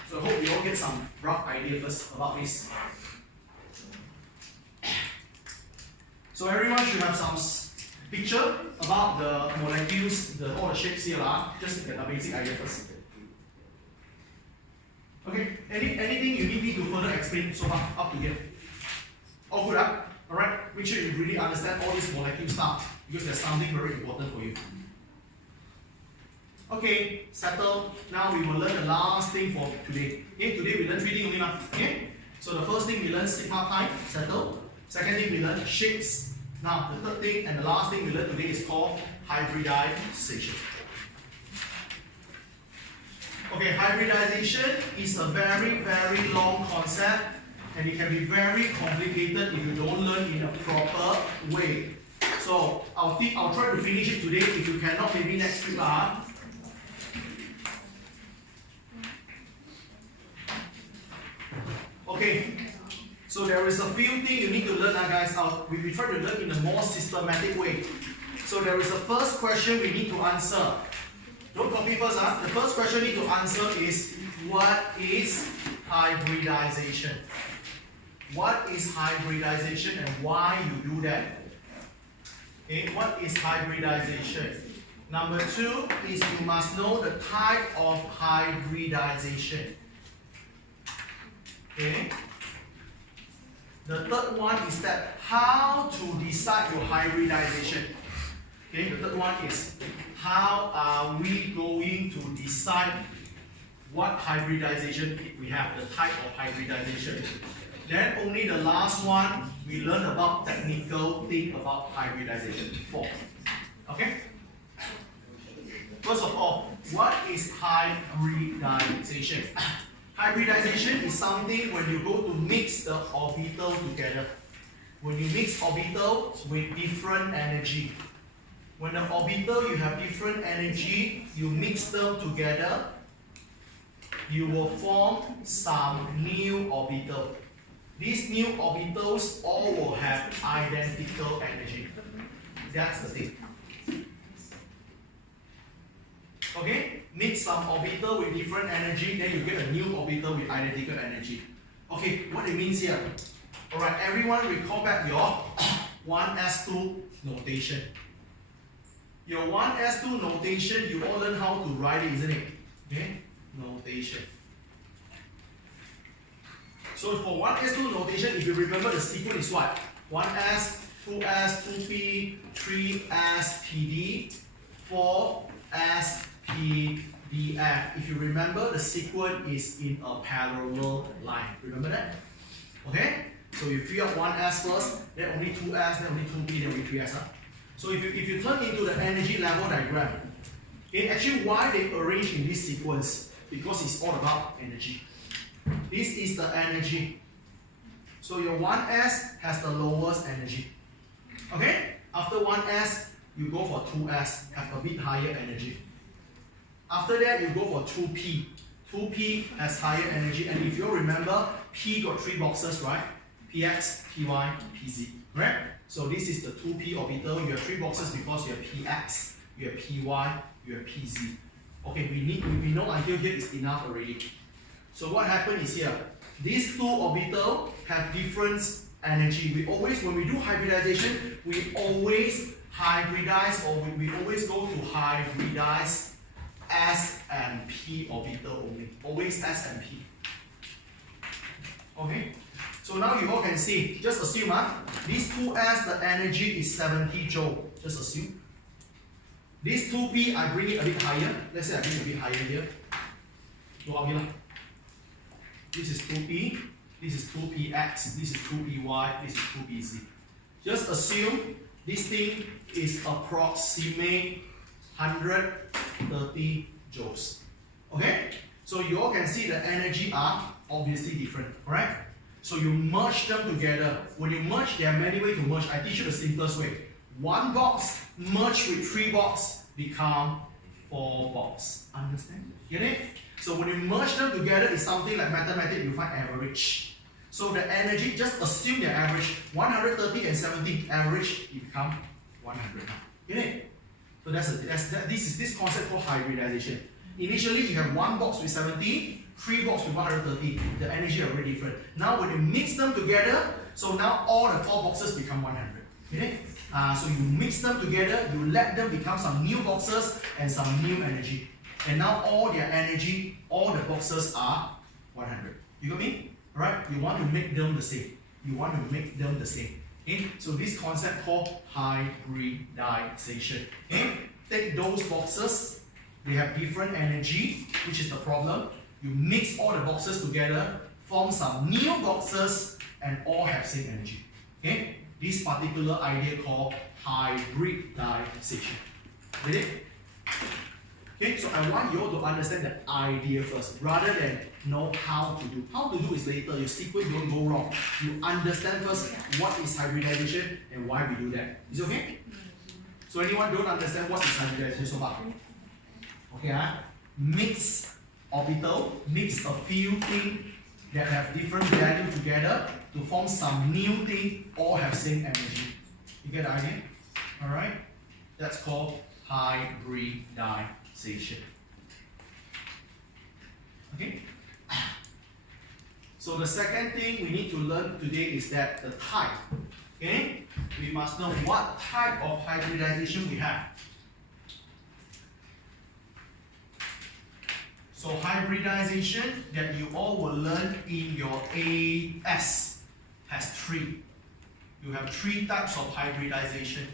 So I hope you all get some rough idea first about this. So everyone should have some picture about the molecules, all the shapes here, just to get a basic idea first. Okay, anything you need me to further explain so far up to here? All good, huh? Alright, make sure you really understand all this molecule stuff because there's something very important for you. Okay, settle. Now we will learn the last thing for today. Okay, today we learn 3 things only. Okay, so the first thing we learn sigma type, settle. Second thing we learn shapes. Now, the third thing and the last thing we learned today is called hybridization. Okay, hybridization is a very, very long concept and it can be very complicated if you don't learn in a proper way. So, I'll try to finish it today. If you cannot, maybe next week. Okay, so there is a few things you need to learn, guys. We try to learn in a more systematic way. So there is a first question we need to answer. Don't copy first. The first question we need to answer is, what is hybridization? What is hybridization and why you do that? Okay, what is hybridization? Number 2 is you must know the type of hybridization. Okay. The third one is that how to decide your hybridization. Okay, the third one is how are we going to decide what hybridization we have, the type of hybridization. Then only the last one, we learn about technical thing about hybridization. 4. Okay? First of all, what is hybridization? Hybridization is something when you go to mix the orbital together. When you mix orbital with different energy. When the orbital you have different energy, you mix them together, you will form some new orbital. These new orbitals all will have identical energy. That's the thing. Okay? Mix some orbital with different energy, then you get a new orbital with identical energy. Okay, what it means here? Alright, everyone recall back your 1s2 notation. Your 1s2 notation, you all learn how to write it, isn't it? Okay? Notation. So for 1s2 notation, if you remember the sequence is what? 1s, 2s, 2p, 3s, pd, 4s, pdf. If you remember, the sequence is in a parallel line. Remember that? Okay? So you fill up 1s first, then only 2s, then only 2p, then only 3s. Huh? So if you turn into the energy level diagram, okay, actually why they arrange in this sequence? Because it's all about energy. This is the energy. So your 1s has the lowest energy. Okay? After 1s, you go for 2s, have a bit higher energy. After that, you go for 2p. 2p has higher energy, and if you remember, p got 3 boxes, right? px, py, pz, right? So this is the 2p orbital. You have 3 boxes because you have px, you have py, you have pz. Okay, we know until here is enough already. So what happened is here, these 2 orbitals have different energy. We always, when we do hybridization, we always hybridize, or we always go to hybridize S and P orbital only. Always S and P. Okay? So now you all can see, just assume these 2s, the energy is 70 joule. Just assume. This 2p, I bring it a bit higher. Let's say I bring it a bit higher here. This is 2p, this is 2px, this is 2py, this is 2pz. Just assume this thing is approximate 130 joules. Okay? So you all can see the energy are obviously different, alright? So you merge them together. When you merge, there are many ways to merge. I teach you the simplest way. 1 box merge with 3 box become 4 box. Understand? Get it? So when you merge them together, it's something like mathematics, you find average. So the energy, just assume the average. 130 and 70 average, you become 100. Get it? So this concept called hybridization. Initially, you have 1 box with 70, 3 box with 130. The energy are very different. Now when you mix them together, so now all the 4 boxes become 100. Get it? So you mix them together, you let them become some new boxes and some new energy. And now all their energy, all the boxes are 100. You got me? Alright? You want to make them the same. You want to make them the same. Okay? So this concept called hybridization. Okay? Take those boxes, they have different energy, which is the problem. You mix all the boxes together, form some new boxes, and all have same energy. Okay? this particular idea called hybridization. Ready? Okay, so I want you all to understand the idea first, rather than know how to do. How to do is later, your sequence don't go wrong. You understand first what is hybridization and why we do that. Is it okay? So anyone don't understand what is hybridization so far? Okay, mix orbital, mix a few things that have different value together to form some new thing, all have same energy. You get the idea? Alright? That's called hybridization. Okay? So the second thing we need to learn today is that the type. Okay? We must know what type of hybridization we have. So hybridization that you all will learn in your AS has three. You have three types of hybridization.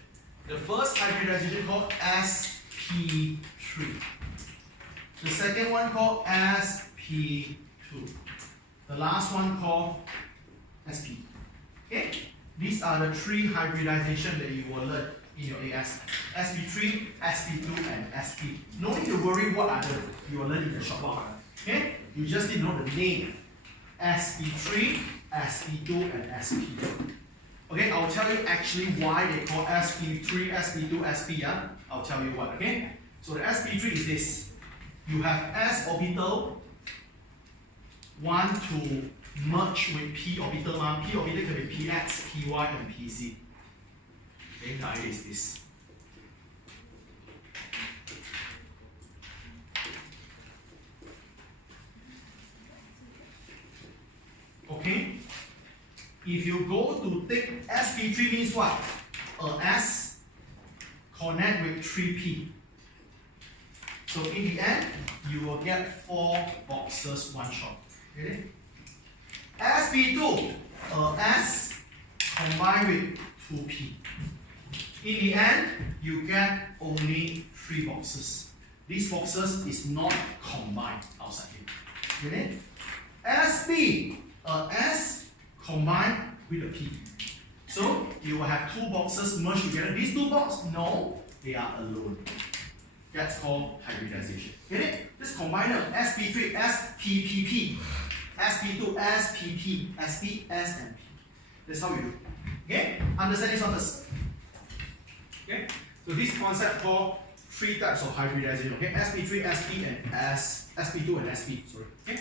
The first hybridization called sp3. The second one called sp2. The last one called sp. Okay? These are the three hybridization that you will learn in your AS. sp3, sp2, and sp. No need to worry what are you will learn in the short while. Okay? You just need to know the name. sp3, sp2, and sp. Okay, I'll tell you actually why they call sp3, sp2, sp. Yeah? I'll tell you what. Okay? So the sp3 is this. You have s orbital want to merge with p orbital. P orbital can be px, py, and pz. Okay, the idea is this. Okay? If you go to take sp3 means what? A s connect with 3p. So in the end, you will get 4 boxes one shot. Okay? sp2, a s combined with 2p. In the end, you get only 3 boxes. These boxes is not combined outside here. Okay? sp, a s combined with a p. So you will have 2 boxes merged together. These 2 boxes, no, they are alone. That's called hybridization. Get it? Just combine them. sp3, spp, sp2, spp, sp, s, and p. That's how you do. Okay? Understand this one first. Okay? So this concept called 3 types of hybridization. Okay? sp3, sp, and sp2 and sp. Sorry. Okay?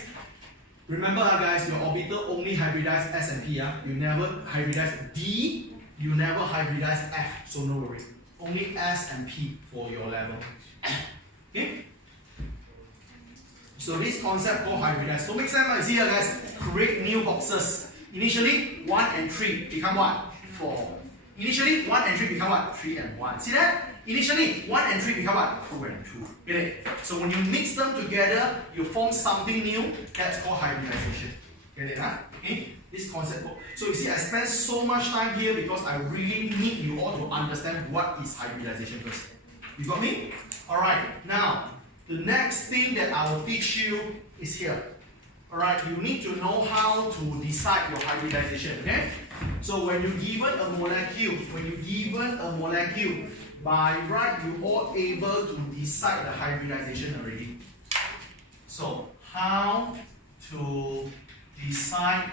Remember, guys, your orbital only hybridize s and p. You never hybridize d. You never hybridize f. So no worry. Only s and p for your level. Okay? So this concept called hybridize. So make sense, like see here, guys. Create new boxes. Initially, 1 and 3 become what? 4. Initially, 1 and 3 become what? 3 and 1. See that? Initially, 1 and 3 become what? 2 and 2. Get it? So when you mix them together, you form something new. That's called hybridization. Get it? Huh? Okay? This concept. So you see, I spent so much time here because I really need you all to understand what is hybridization first. You got me? Alright, now, the next thing that I will teach you is here. Alright, you need to know how to decide your hybridization, okay? So when you're given a molecule, by right, you are able to decide the hybridization already. So, how to decide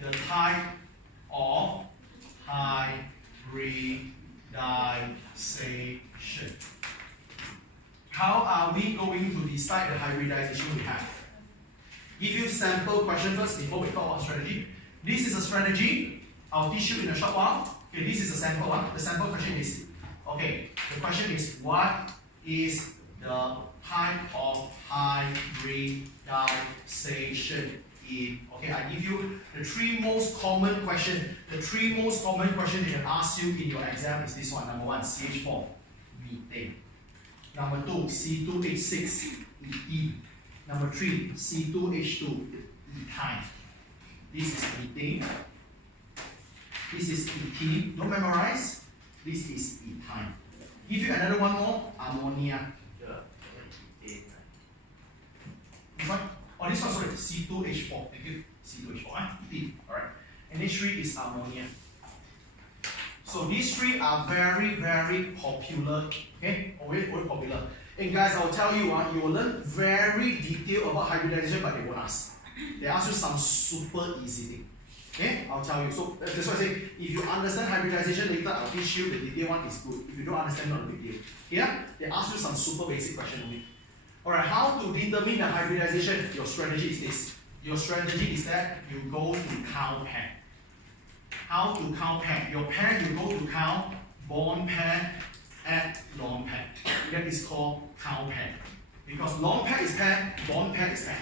the type of hybridization. How are we going to decide the hybridization we have? Give you sample question first before we talk about strategy. This is a strategy. I'll teach you in a short while. Okay, this is a sample one. The sample question is, okay, the question is, what is the type of hybridization in? Okay, I give you the 3 most common questions. The 3 most common questions they can ask you in your exam is this one. Number 1, CH4, methane. Number 2, C2H6, ethene. Number 3, C2H2, ethyne. This is methane. This is ethene. Don't memorize. This is ethyne. Give you another one more, ammonia. This one? Oh, this one, sorry, C2H4. Thank you. C2H4, ethene. Alright. And H3 is ammonia. So these three are very, very popular. Okay, always popular. And guys, I'll tell you, you will learn very detailed about hybridization, but they won't ask. They ask you some super easy thing. Okay, I'll tell you. So that's why I say, if you understand hybridization later, I'll teach you. The detail one is good. If you don't understand, not a big deal. Yeah, they ask you some super basic question only. Alright, how to determine the hybridization? Your strategy is this. Your strategy is that you go to count pair. How to count pair? Your pair, you go to count bond pair, add long pair. That is called count pair. Because long pair is pair, bond pair is pair.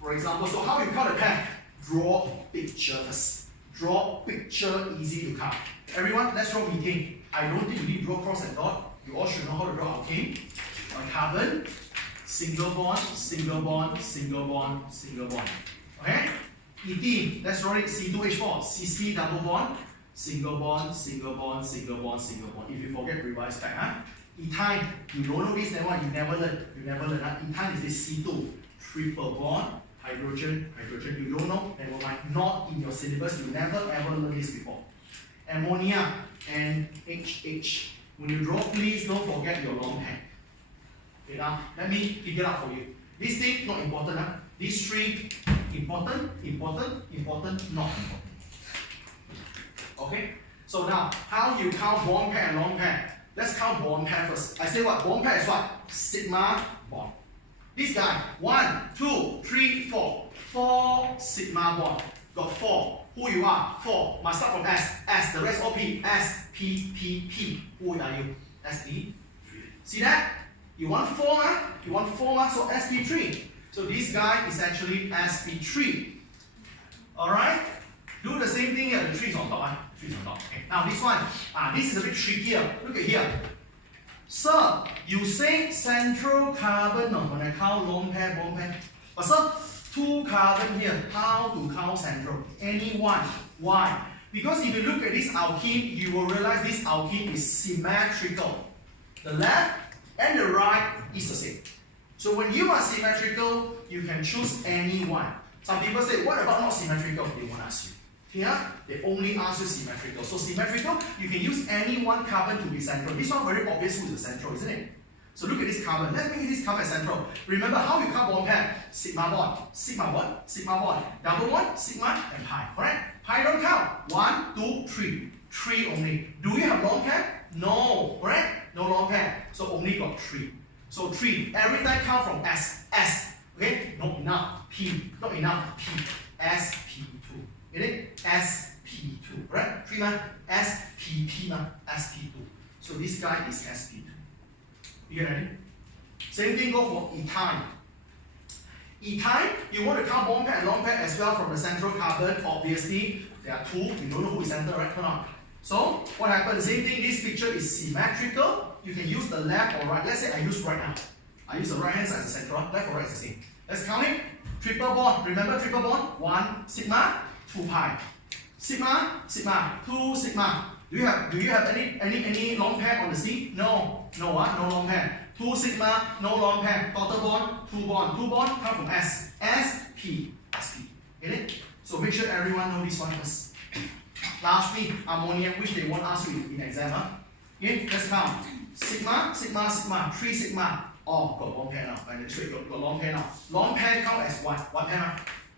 For example, so how you count a pair? Draw picture first. Draw picture, easy to count. Everyone, let's draw methane. I don't think you need to draw cross and dot. You all should know how to draw alkane. On carbon, single bond, single bond, single bond, single bond. Okay? Ethene, let's draw it C2H4, CC double bond, single bond, single bond, single bond, single bond. If you forget, revise back. Huh? Ethyne, you don't know this, then what? You never learn. You never learn. Huh? Ethyne is this C2, triple bond, hydrogen, hydrogen. You don't know, never mind. Not in your syllabus. You never ever learned this before. Ammonia and HH. When you draw, please don't forget your long pair. Okay, now let me figure out for you. This thing not important. Huh? These three important, important, important, not important. Okay? So now, how you count bond pair and long pair? Let's count bond pair first. I say what? Bond pair is what? Sigma bond. This guy, 1, 2, 3, 4. 4 sigma bond. Got 4. Who you are? 4. Must start from S. S. The rest all P. S, P, P, P. Who are you? SP3. See that? You want 4, huh? You want 4, so SP3. So this guy is actually SP3. Alright? Do the same thing here. The 3 is on top. 3 is on top. Okay. Now this one. This is a bit trickier. Look at here. Sir, you say central carbon when I count lone pair, bond pair. But sir, 2 carbon here. How to count central? Any one. Why? Because if you look at this alkene, you will realize this alkene is symmetrical. The left and the right is the same. So when you are symmetrical, you can choose any one. Some people say, what about not symmetrical? They won't ask you. Here, they only ask you symmetrical. So symmetrical, you can use any one carbon to be central. This one very obvious who is the central, isn't it? So look at this carbon. Let's make this carbon central. Remember how you count bond pair? Sigma bond, sigma bond, sigma bond. Double bond, sigma, and pi. Correct? Pi don't count. 1, 2, 3. 3 only. Do we have long pair? No. Correct? No long pair. So only got 3. So 3. Every time count from S. S. Okay? Not enough. P. Not enough. P. SP2. Get it? SP2. Right? 3 ma? SPP ma? SP2. So this guy is SP2. You get it? Same thing go for ethyne. Ethyne, you want to count bond pair and long pair as well from the central carbon. Obviously, there are 2. You don't know who is center, right? Come on. So what happens? Same thing. This picture is symmetrical. You can use the left or right. Let's say I use right now. I use the right hand side as the central. Left or right is the same. Let's count it. Triple bond. Remember triple bond? 1 sigma, 2 pi. Sigma, sigma, 2 sigma. Do you have any long pair on the C? No. No long pair. 2 sigma, no long pair. Total bond, 2 bond. 2 bond come from S. S, P, SP. Get it? So make sure everyone know this one first. Lastly, ammonia, which they won't ask you in exam. Huh? Okay, let's count. Sigma, sigma, sigma, 3 sigma. Oh, got long pair now. By the straight, got long pair now. Long pair count as what? What pair?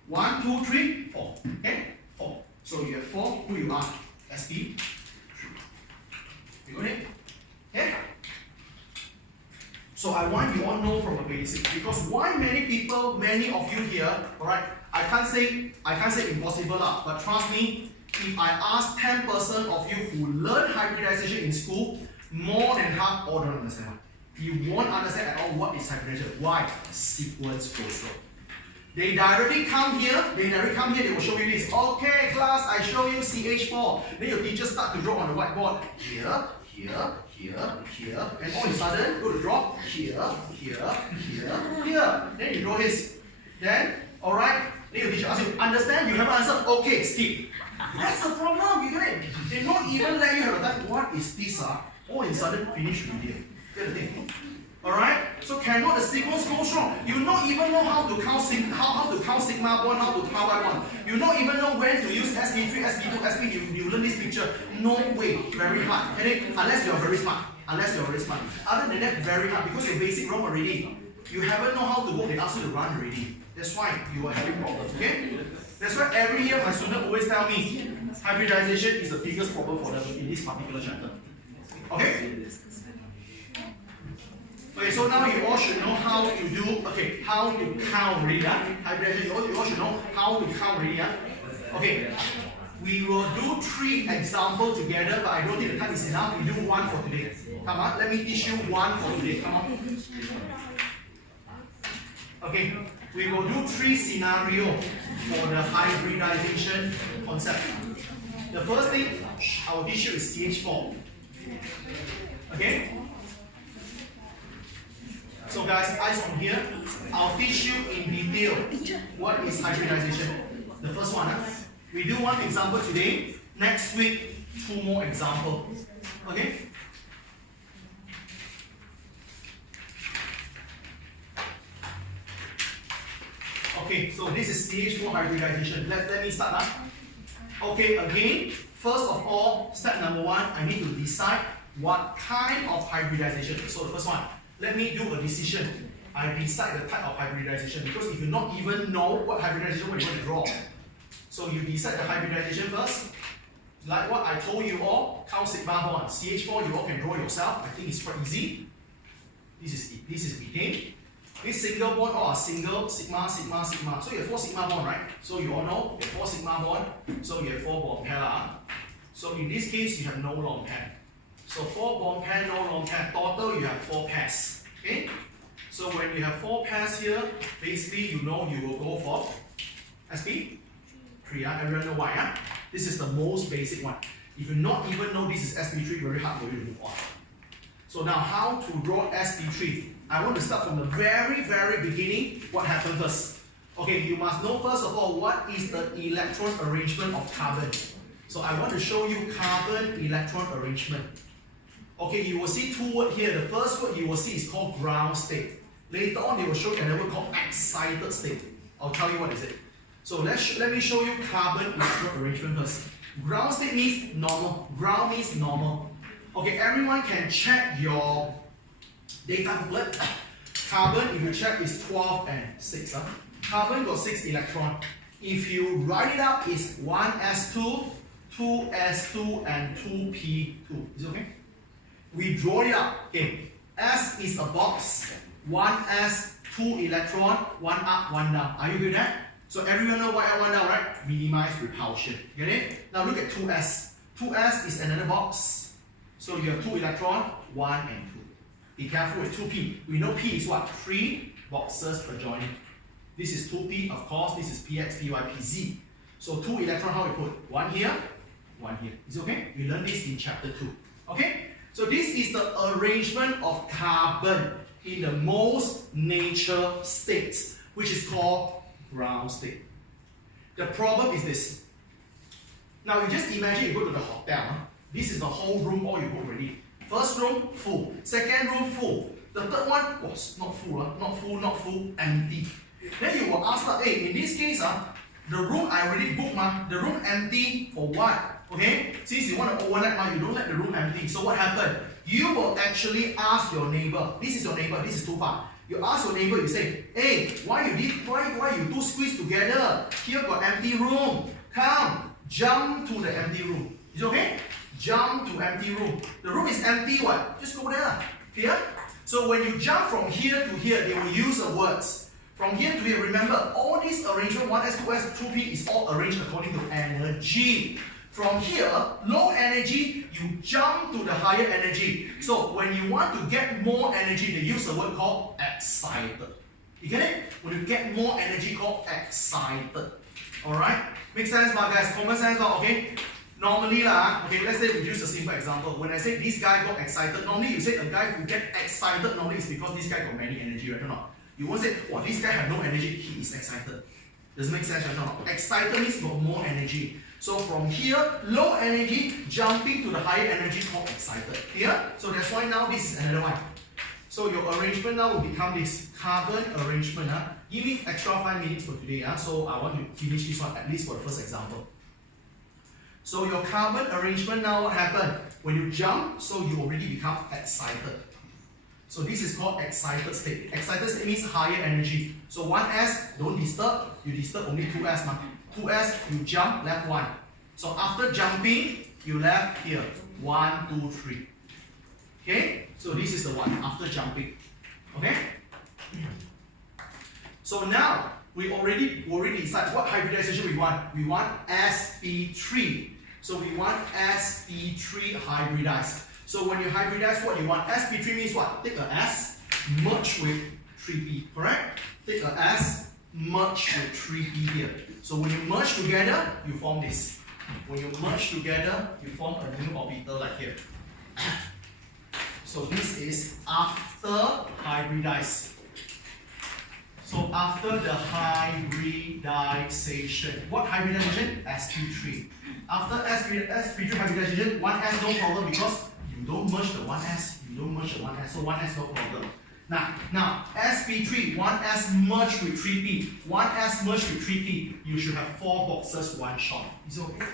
1, 2, 3, 4. Okay? 4. So you have 4. Who you are? SP. You got it? Okay? So I want you all know from the basic, because why many people, many of you here, alright? I can't say impossible, but trust me, if I ask 10% of you who learn hybridization in school, more than half all don't understand. You won't understand at all what is hybridization. Why? Sequence goes slow. They directly come here, they will show you this. Okay, class, I show you CH4. Then your teacher start to draw on the whiteboard. Here, here, here, here. And all of a sudden, go to draw here, here, here, here. Then you draw his. Then, alright, then your teacher asks you, understand? You haven't answered? Okay, skip. That's the problem, you get it? They don't even let you have a time. What is this? All of a sudden, finish video. Get the thing. Alright? So cannot, the sequence goes wrong. You not even know how to count sigma bond, how to count Y bond. You not even know when to use sp3, sp2, sp. You learn this picture. No way, very hard. Okay? Unless you are very smart. Unless you are very smart. Other than that, very hard because you're basic wrong already. You haven't know how to work. They ask you to run already. That's why you are having problems. Okay? That's why every year my student always tell me hybridization is the biggest problem for them in this particular chapter. Okay? Okay, so now you all should know how to do, okay, how to count already, hybridization, you all should know how to count already, Okay, we will do 3 examples together, but I don't think the time is enough. We do 1 for today. Come on, let me teach you 1 for today. Come on. Okay, we will do 3 scenarios for the hybridization concept. The first thing I will teach you is CH4. Okay? So guys, eyes on here. I'll teach you in detail what is hybridization. The first one, we do 1 example today. Next week, 2 more examples. Okay? Okay, so this is CH4 hybridization. Let me start now. Okay, again, first of all, step number 1, I need to decide what kind of hybridization. So the first one, let me do a decision. I decide the type of hybridization because if you not even know what hybridization, what you want to draw. So you decide the hybridization first. Like what I told you all, count sigma bond. CH4 you all can draw yourself. I think it's quite easy. This is methane. This single bond or single sigma, sigma, sigma. So you have 4 sigma bond, right? So you all know you have 4 sigma bond. So you have 4 bond pair. So in this case you have no lone pair. So 4 bond pair, no lone pair. Total you have 4 pairs. Okay? So when you have 4 pairs here, basically you know you will go for sp3. Everyone know why? This is the most basic one. If you not even know this is sp3, very hard for you to move on. So now how to draw sp3? I want to start from the very, very beginning. What happened first? Okay, you must know first of all what is the electron arrangement of carbon. So I want to show you carbon electron arrangement. Okay, you will see 2 words here. The first word you will see is called ground state. Later on, they will show you another word called excited state. I'll tell you what is it. So let me show you carbon electron arrangement first. Ground state means normal. Ground means normal. Okay, everyone can check your data booklet. Carbon, if you check, is 12 and 6. Carbon got 6 electrons. If you write it out, it's 1s2, 2s2, and 2p2. Is it okay? We draw it up. Okay, S is a box. 1s, 2 electron, 1 up, 1 down. Are you good at that? So everyone know 1 up, 1 down, right? Minimize repulsion. Get it? Now look at 2s. 2s is another box. So you have 2 electron, 1 and 2. Be careful with 2p. We know p is what? 3 boxes adjoining. This is 2p, of course. This is px, py, pz. So 2 electron, how we put? 1 here, 1 here. Is it okay? We learned this in chapter 2. Okay? So this is the arrangement of carbon in the most nature state, which is called ground state. The problem is this. Now you just imagine you go to the hotel. This is the whole room, all you book already. First room, full. Second room, full. The third one was not full, empty. Then you will ask, hey, in this case, the room I already booked, the room empty for what? Okay? Since you want to overlap, you don't let the room empty. So what happened? You will actually ask your neighbor. This is your neighbor, this is too far. You ask your neighbor, you say, hey, why you two squeeze together? Here got empty room. Come, jump to the empty room. Is it okay? Jump to empty room. The room is empty, what? Just go there. Here? So when you jump from here to here, they will use the words. From here to here, remember, all these arrangement, 1s, 2s, 2p is all arranged according to energy. From here, low energy, you jump to the higher energy. So when you want to get more energy, they use the word called excited. You get it? When you get more energy, called excited. Alright? Make sense, guys? Common sense, okay? Normally, okay, let's say we use a simple example. When I say this guy got excited, normally you say a guy who get excited, normally it's because this guy got many energy, right or not? You won't say, oh, this guy have no energy, he is excited. Does it make sense, right or not? Excited means got more energy. So from here, low energy, jumping to the higher energy called excited. Here, so that's why now this is another one. So your arrangement now will become this carbon arrangement. Give me extra 5 minutes for today. So I want to finish this one at least for the first example. So your carbon arrangement now, what happened? When you jump, so you already become excited. So this is called excited state. Excited state means higher energy. So 1s, don't disturb. You disturb only 2s. 2s, you jump, left 1. So after jumping, you left here. 1, 2, 3. Okay? So this is the one after jumping. Okay? So now, we already decide what hybridization we want. We want sp3. So we want sp3 hybridized. So when you hybridize, what you want? sp3 means what? Take a S, merge with 3p, correct? Take a S, merge with 3p here. So when you merge together, you form this. When you merge together, you form a new orbital like here. So this is after hybridize. So after the hybridization, what hybridization? sp3. After sp3 hybridization, 1s no problem because you don't merge the 1s. You don't merge the 1s, so 1s no problem. Now sp3, 1s merge with 3p. 1s merge with 3p. You should have 4 boxes, 1 shot. Is it okay?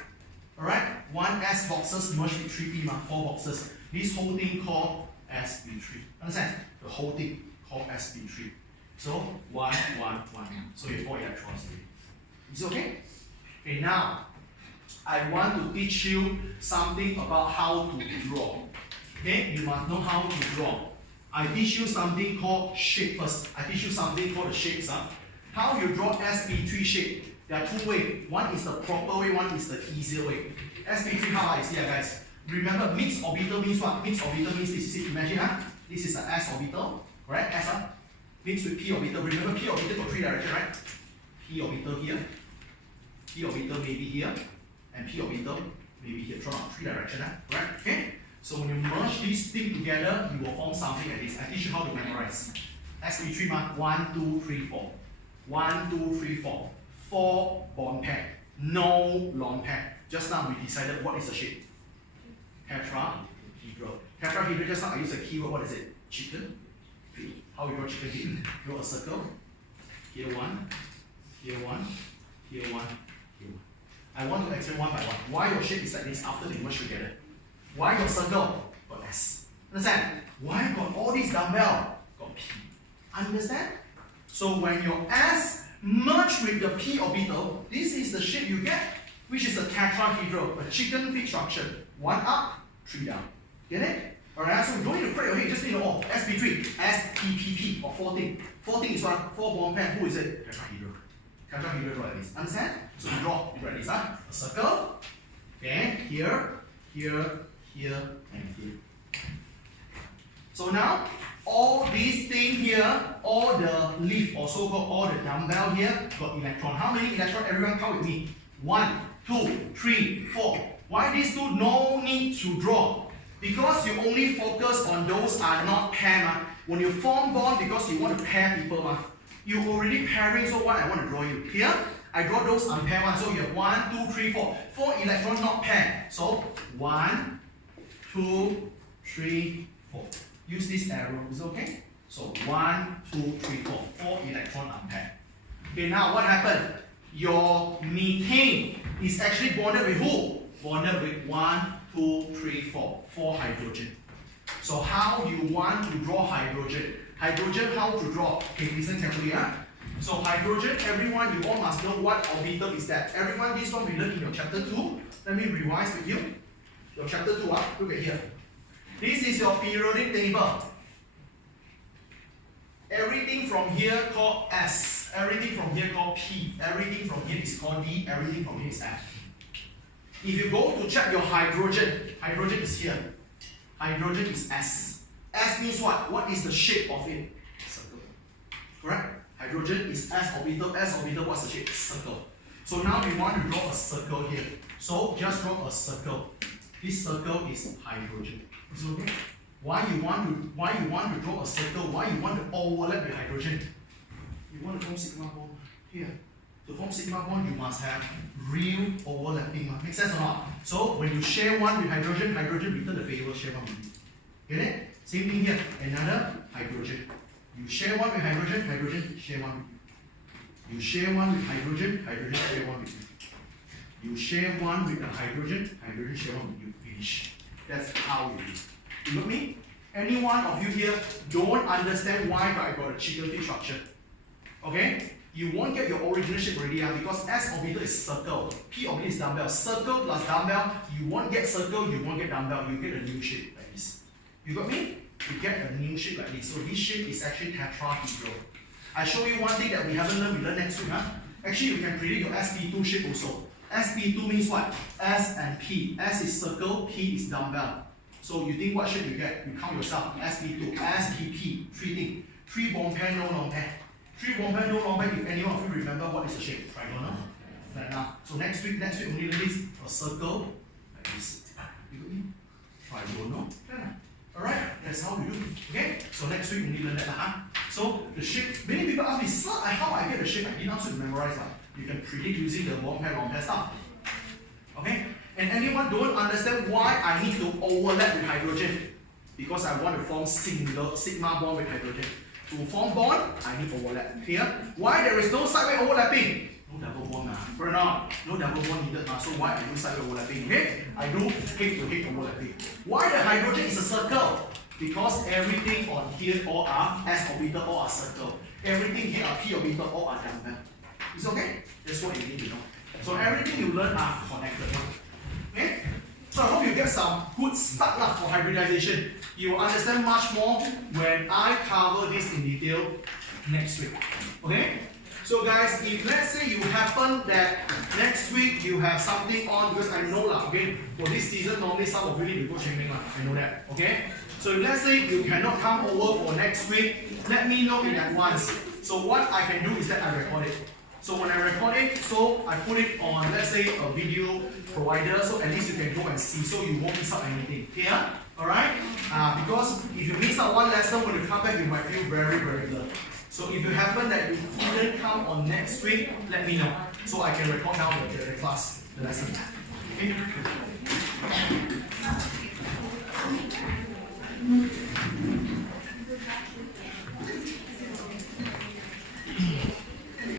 Alright? 1s boxes merge with 3p, 4 boxes. This whole thing called sp3. Understand? The whole thing called sp3. So 1, 1, 1. So you have 4 electrons here. Is it okay? Okay, now I want to teach you something about how to draw. Okay, you must know how to draw. I teach you something called shape first. I teach you something called the shapes. How you draw sp3 shape? There are 2 ways. One is the proper way, one is the easier way. sp3, how I see guys? Remember, mixed orbital means what? Mixed orbital means this. See, imagine, this is an s orbital, correct? S, mixed with p orbital. Remember, p orbital got 3 directions, right? P orbital here, p orbital maybe here, and p orbital maybe here. Drawn out 3 directions, right? Okay. So when you merge these things together, you will form something like this. I teach you how to memorize. sp3 mark 1, 2, 3, 4. 1, 2, 3, 4. 4 bond pair. No lone pair. Just now we decided what is the shape. Tetrahedral. Tetrahedral, just now I use a keyword. What is it? Chicken feet. How we draw chicken feet? Draw a circle. Here 1, here 1, here 1, here 1. I want to explain one by one. Why your shape is like this after they merge together? Why your circle? Got S. Understand? Why got all these dumbbell? Got P. Understand? So when your S merge with the P orbital, this is the shape you get, which is a tetrahedral, a chicken feet structure. 1 up, 3 down. Get it? Alright, so you don't need to crack your head, just need to know sp3, SPPP, or 4 thing. 4 thing is what? 4 bond pair. Who is it? Tetrahedral. Tetrahedral draw like this. Understand? So you draw like this. A circle. Okay, here, here, here, and here. So now, all these things here, all the leaf, or so-called all the dumbbell here, got electron. How many electrons? Everyone count with me. 1, 2, 3, 4. Why these 2? No need to draw. Because you only focus on those are not pair. When you form bond, because you want to pair people, you already pairing, so what I want to draw you. Here, I draw those unpaired ones. So you have 1, 2, 3, 4. 4 electrons not paired. So 1, 2, 3, 4. Use this arrow, is it okay? So 1, 2, 3, 4. 4 electron unpaired. Okay, now what happened? Your methane is actually bonded with who? Bonded with 1, 2, 3, 4. 4 hydrogen. So how you want to draw hydrogen? Hydrogen, how to draw? Okay, listen carefully. So hydrogen, everyone, you all must know what orbital is that. Everyone, this one we learned in your chapter 2. Let me revise with you. Your chapter 2, look at here. This is your periodic table. Everything from here called S. Everything from here called P. Everything from here is called D. Everything from here is F. If you go to check your hydrogen, hydrogen is here. Hydrogen is S. S means what? What is the shape of it? Circle. Correct? Hydrogen is S orbital. S orbital, what's the shape? Circle. So now we want to draw a circle here. So just draw a circle. This circle is hydrogen. Is it okay? Why you want to draw a circle? Why you want to overlap with hydrogen? You want to form sigma bond here. To form sigma bond, you must have real overlapping. Make sense or not? So when you share one with hydrogen, hydrogen return the favor, share one with you. Get it? Same thing here. Another hydrogen. You share one with hydrogen, hydrogen share one with you. You share one with hydrogen, hydrogen share one with you. You share one with the hydrogen, hydrogen share one with you. Finish. That's how you do it. You got me? Any one of you here don't understand why I got a chicken structure. Okay? You won't get your original shape already because S orbital is circle, P orbital is dumbbell. Circle plus dumbbell, you won't get circle, you won't get dumbbell, you get a new shape like this. You got me? You get a new shape like this. So this shape is actually tetrahedral. I show you one thing that we haven't learned, we learn next week. Actually, you can predict your SP2 shape also. SP2 means what? S and P. S is circle, P is dumbbell. So you think what shape you get? You count yourself. SP2, SPP, 3 things. 3 bond pair, no long pair. 3 bond pair, no long pair. If anyone of you remember what is the shape? Trigonal. Like now. So next week only learn this. A circle like this. You got me? Trigonal. Alright, that's how we do it. Okay? So next week only learn that. So the shape, many people ask me, sir, how I get the shape? I didn't ask you to memorize. You can predict using the bond pair, long pair stuff. Okay? And anyone don't understand why I need to overlap with hydrogen? Because I want to form single sigma bond with hydrogen. To form bond, I need overlap. Here, why there is no sideway overlapping? No double bond, Bernard. No double bond needed. So why I do sideway overlapping? Okay? I do head to head overlapping. Why the hydrogen is a circle? Because everything on here all are S orbital, all are circle. Everything here are P orbital, all are dumbbell. It's okay? That's what you need to know. So everything you learn are connected. Okay? So I hope you get some good start for hybridization. You will understand much more when I cover this in detail next week. Okay? So guys, if let's say you happen that next week you have something on, because I know okay, for this season normally some of you need to go training I know that. Okay? So if let's say you cannot come over for next week, let me know in advance. So what I can do is that I record it. So when I record it, so I put it on, let's say, a video provider, so at least you can go and see, so you won't miss out anything. Here, alright? Because if you miss out one lesson, when you come back, you might feel very, very blurred. So if you happen that you couldn't come on next week, let me know, so I can record down the class, the lesson. Okay?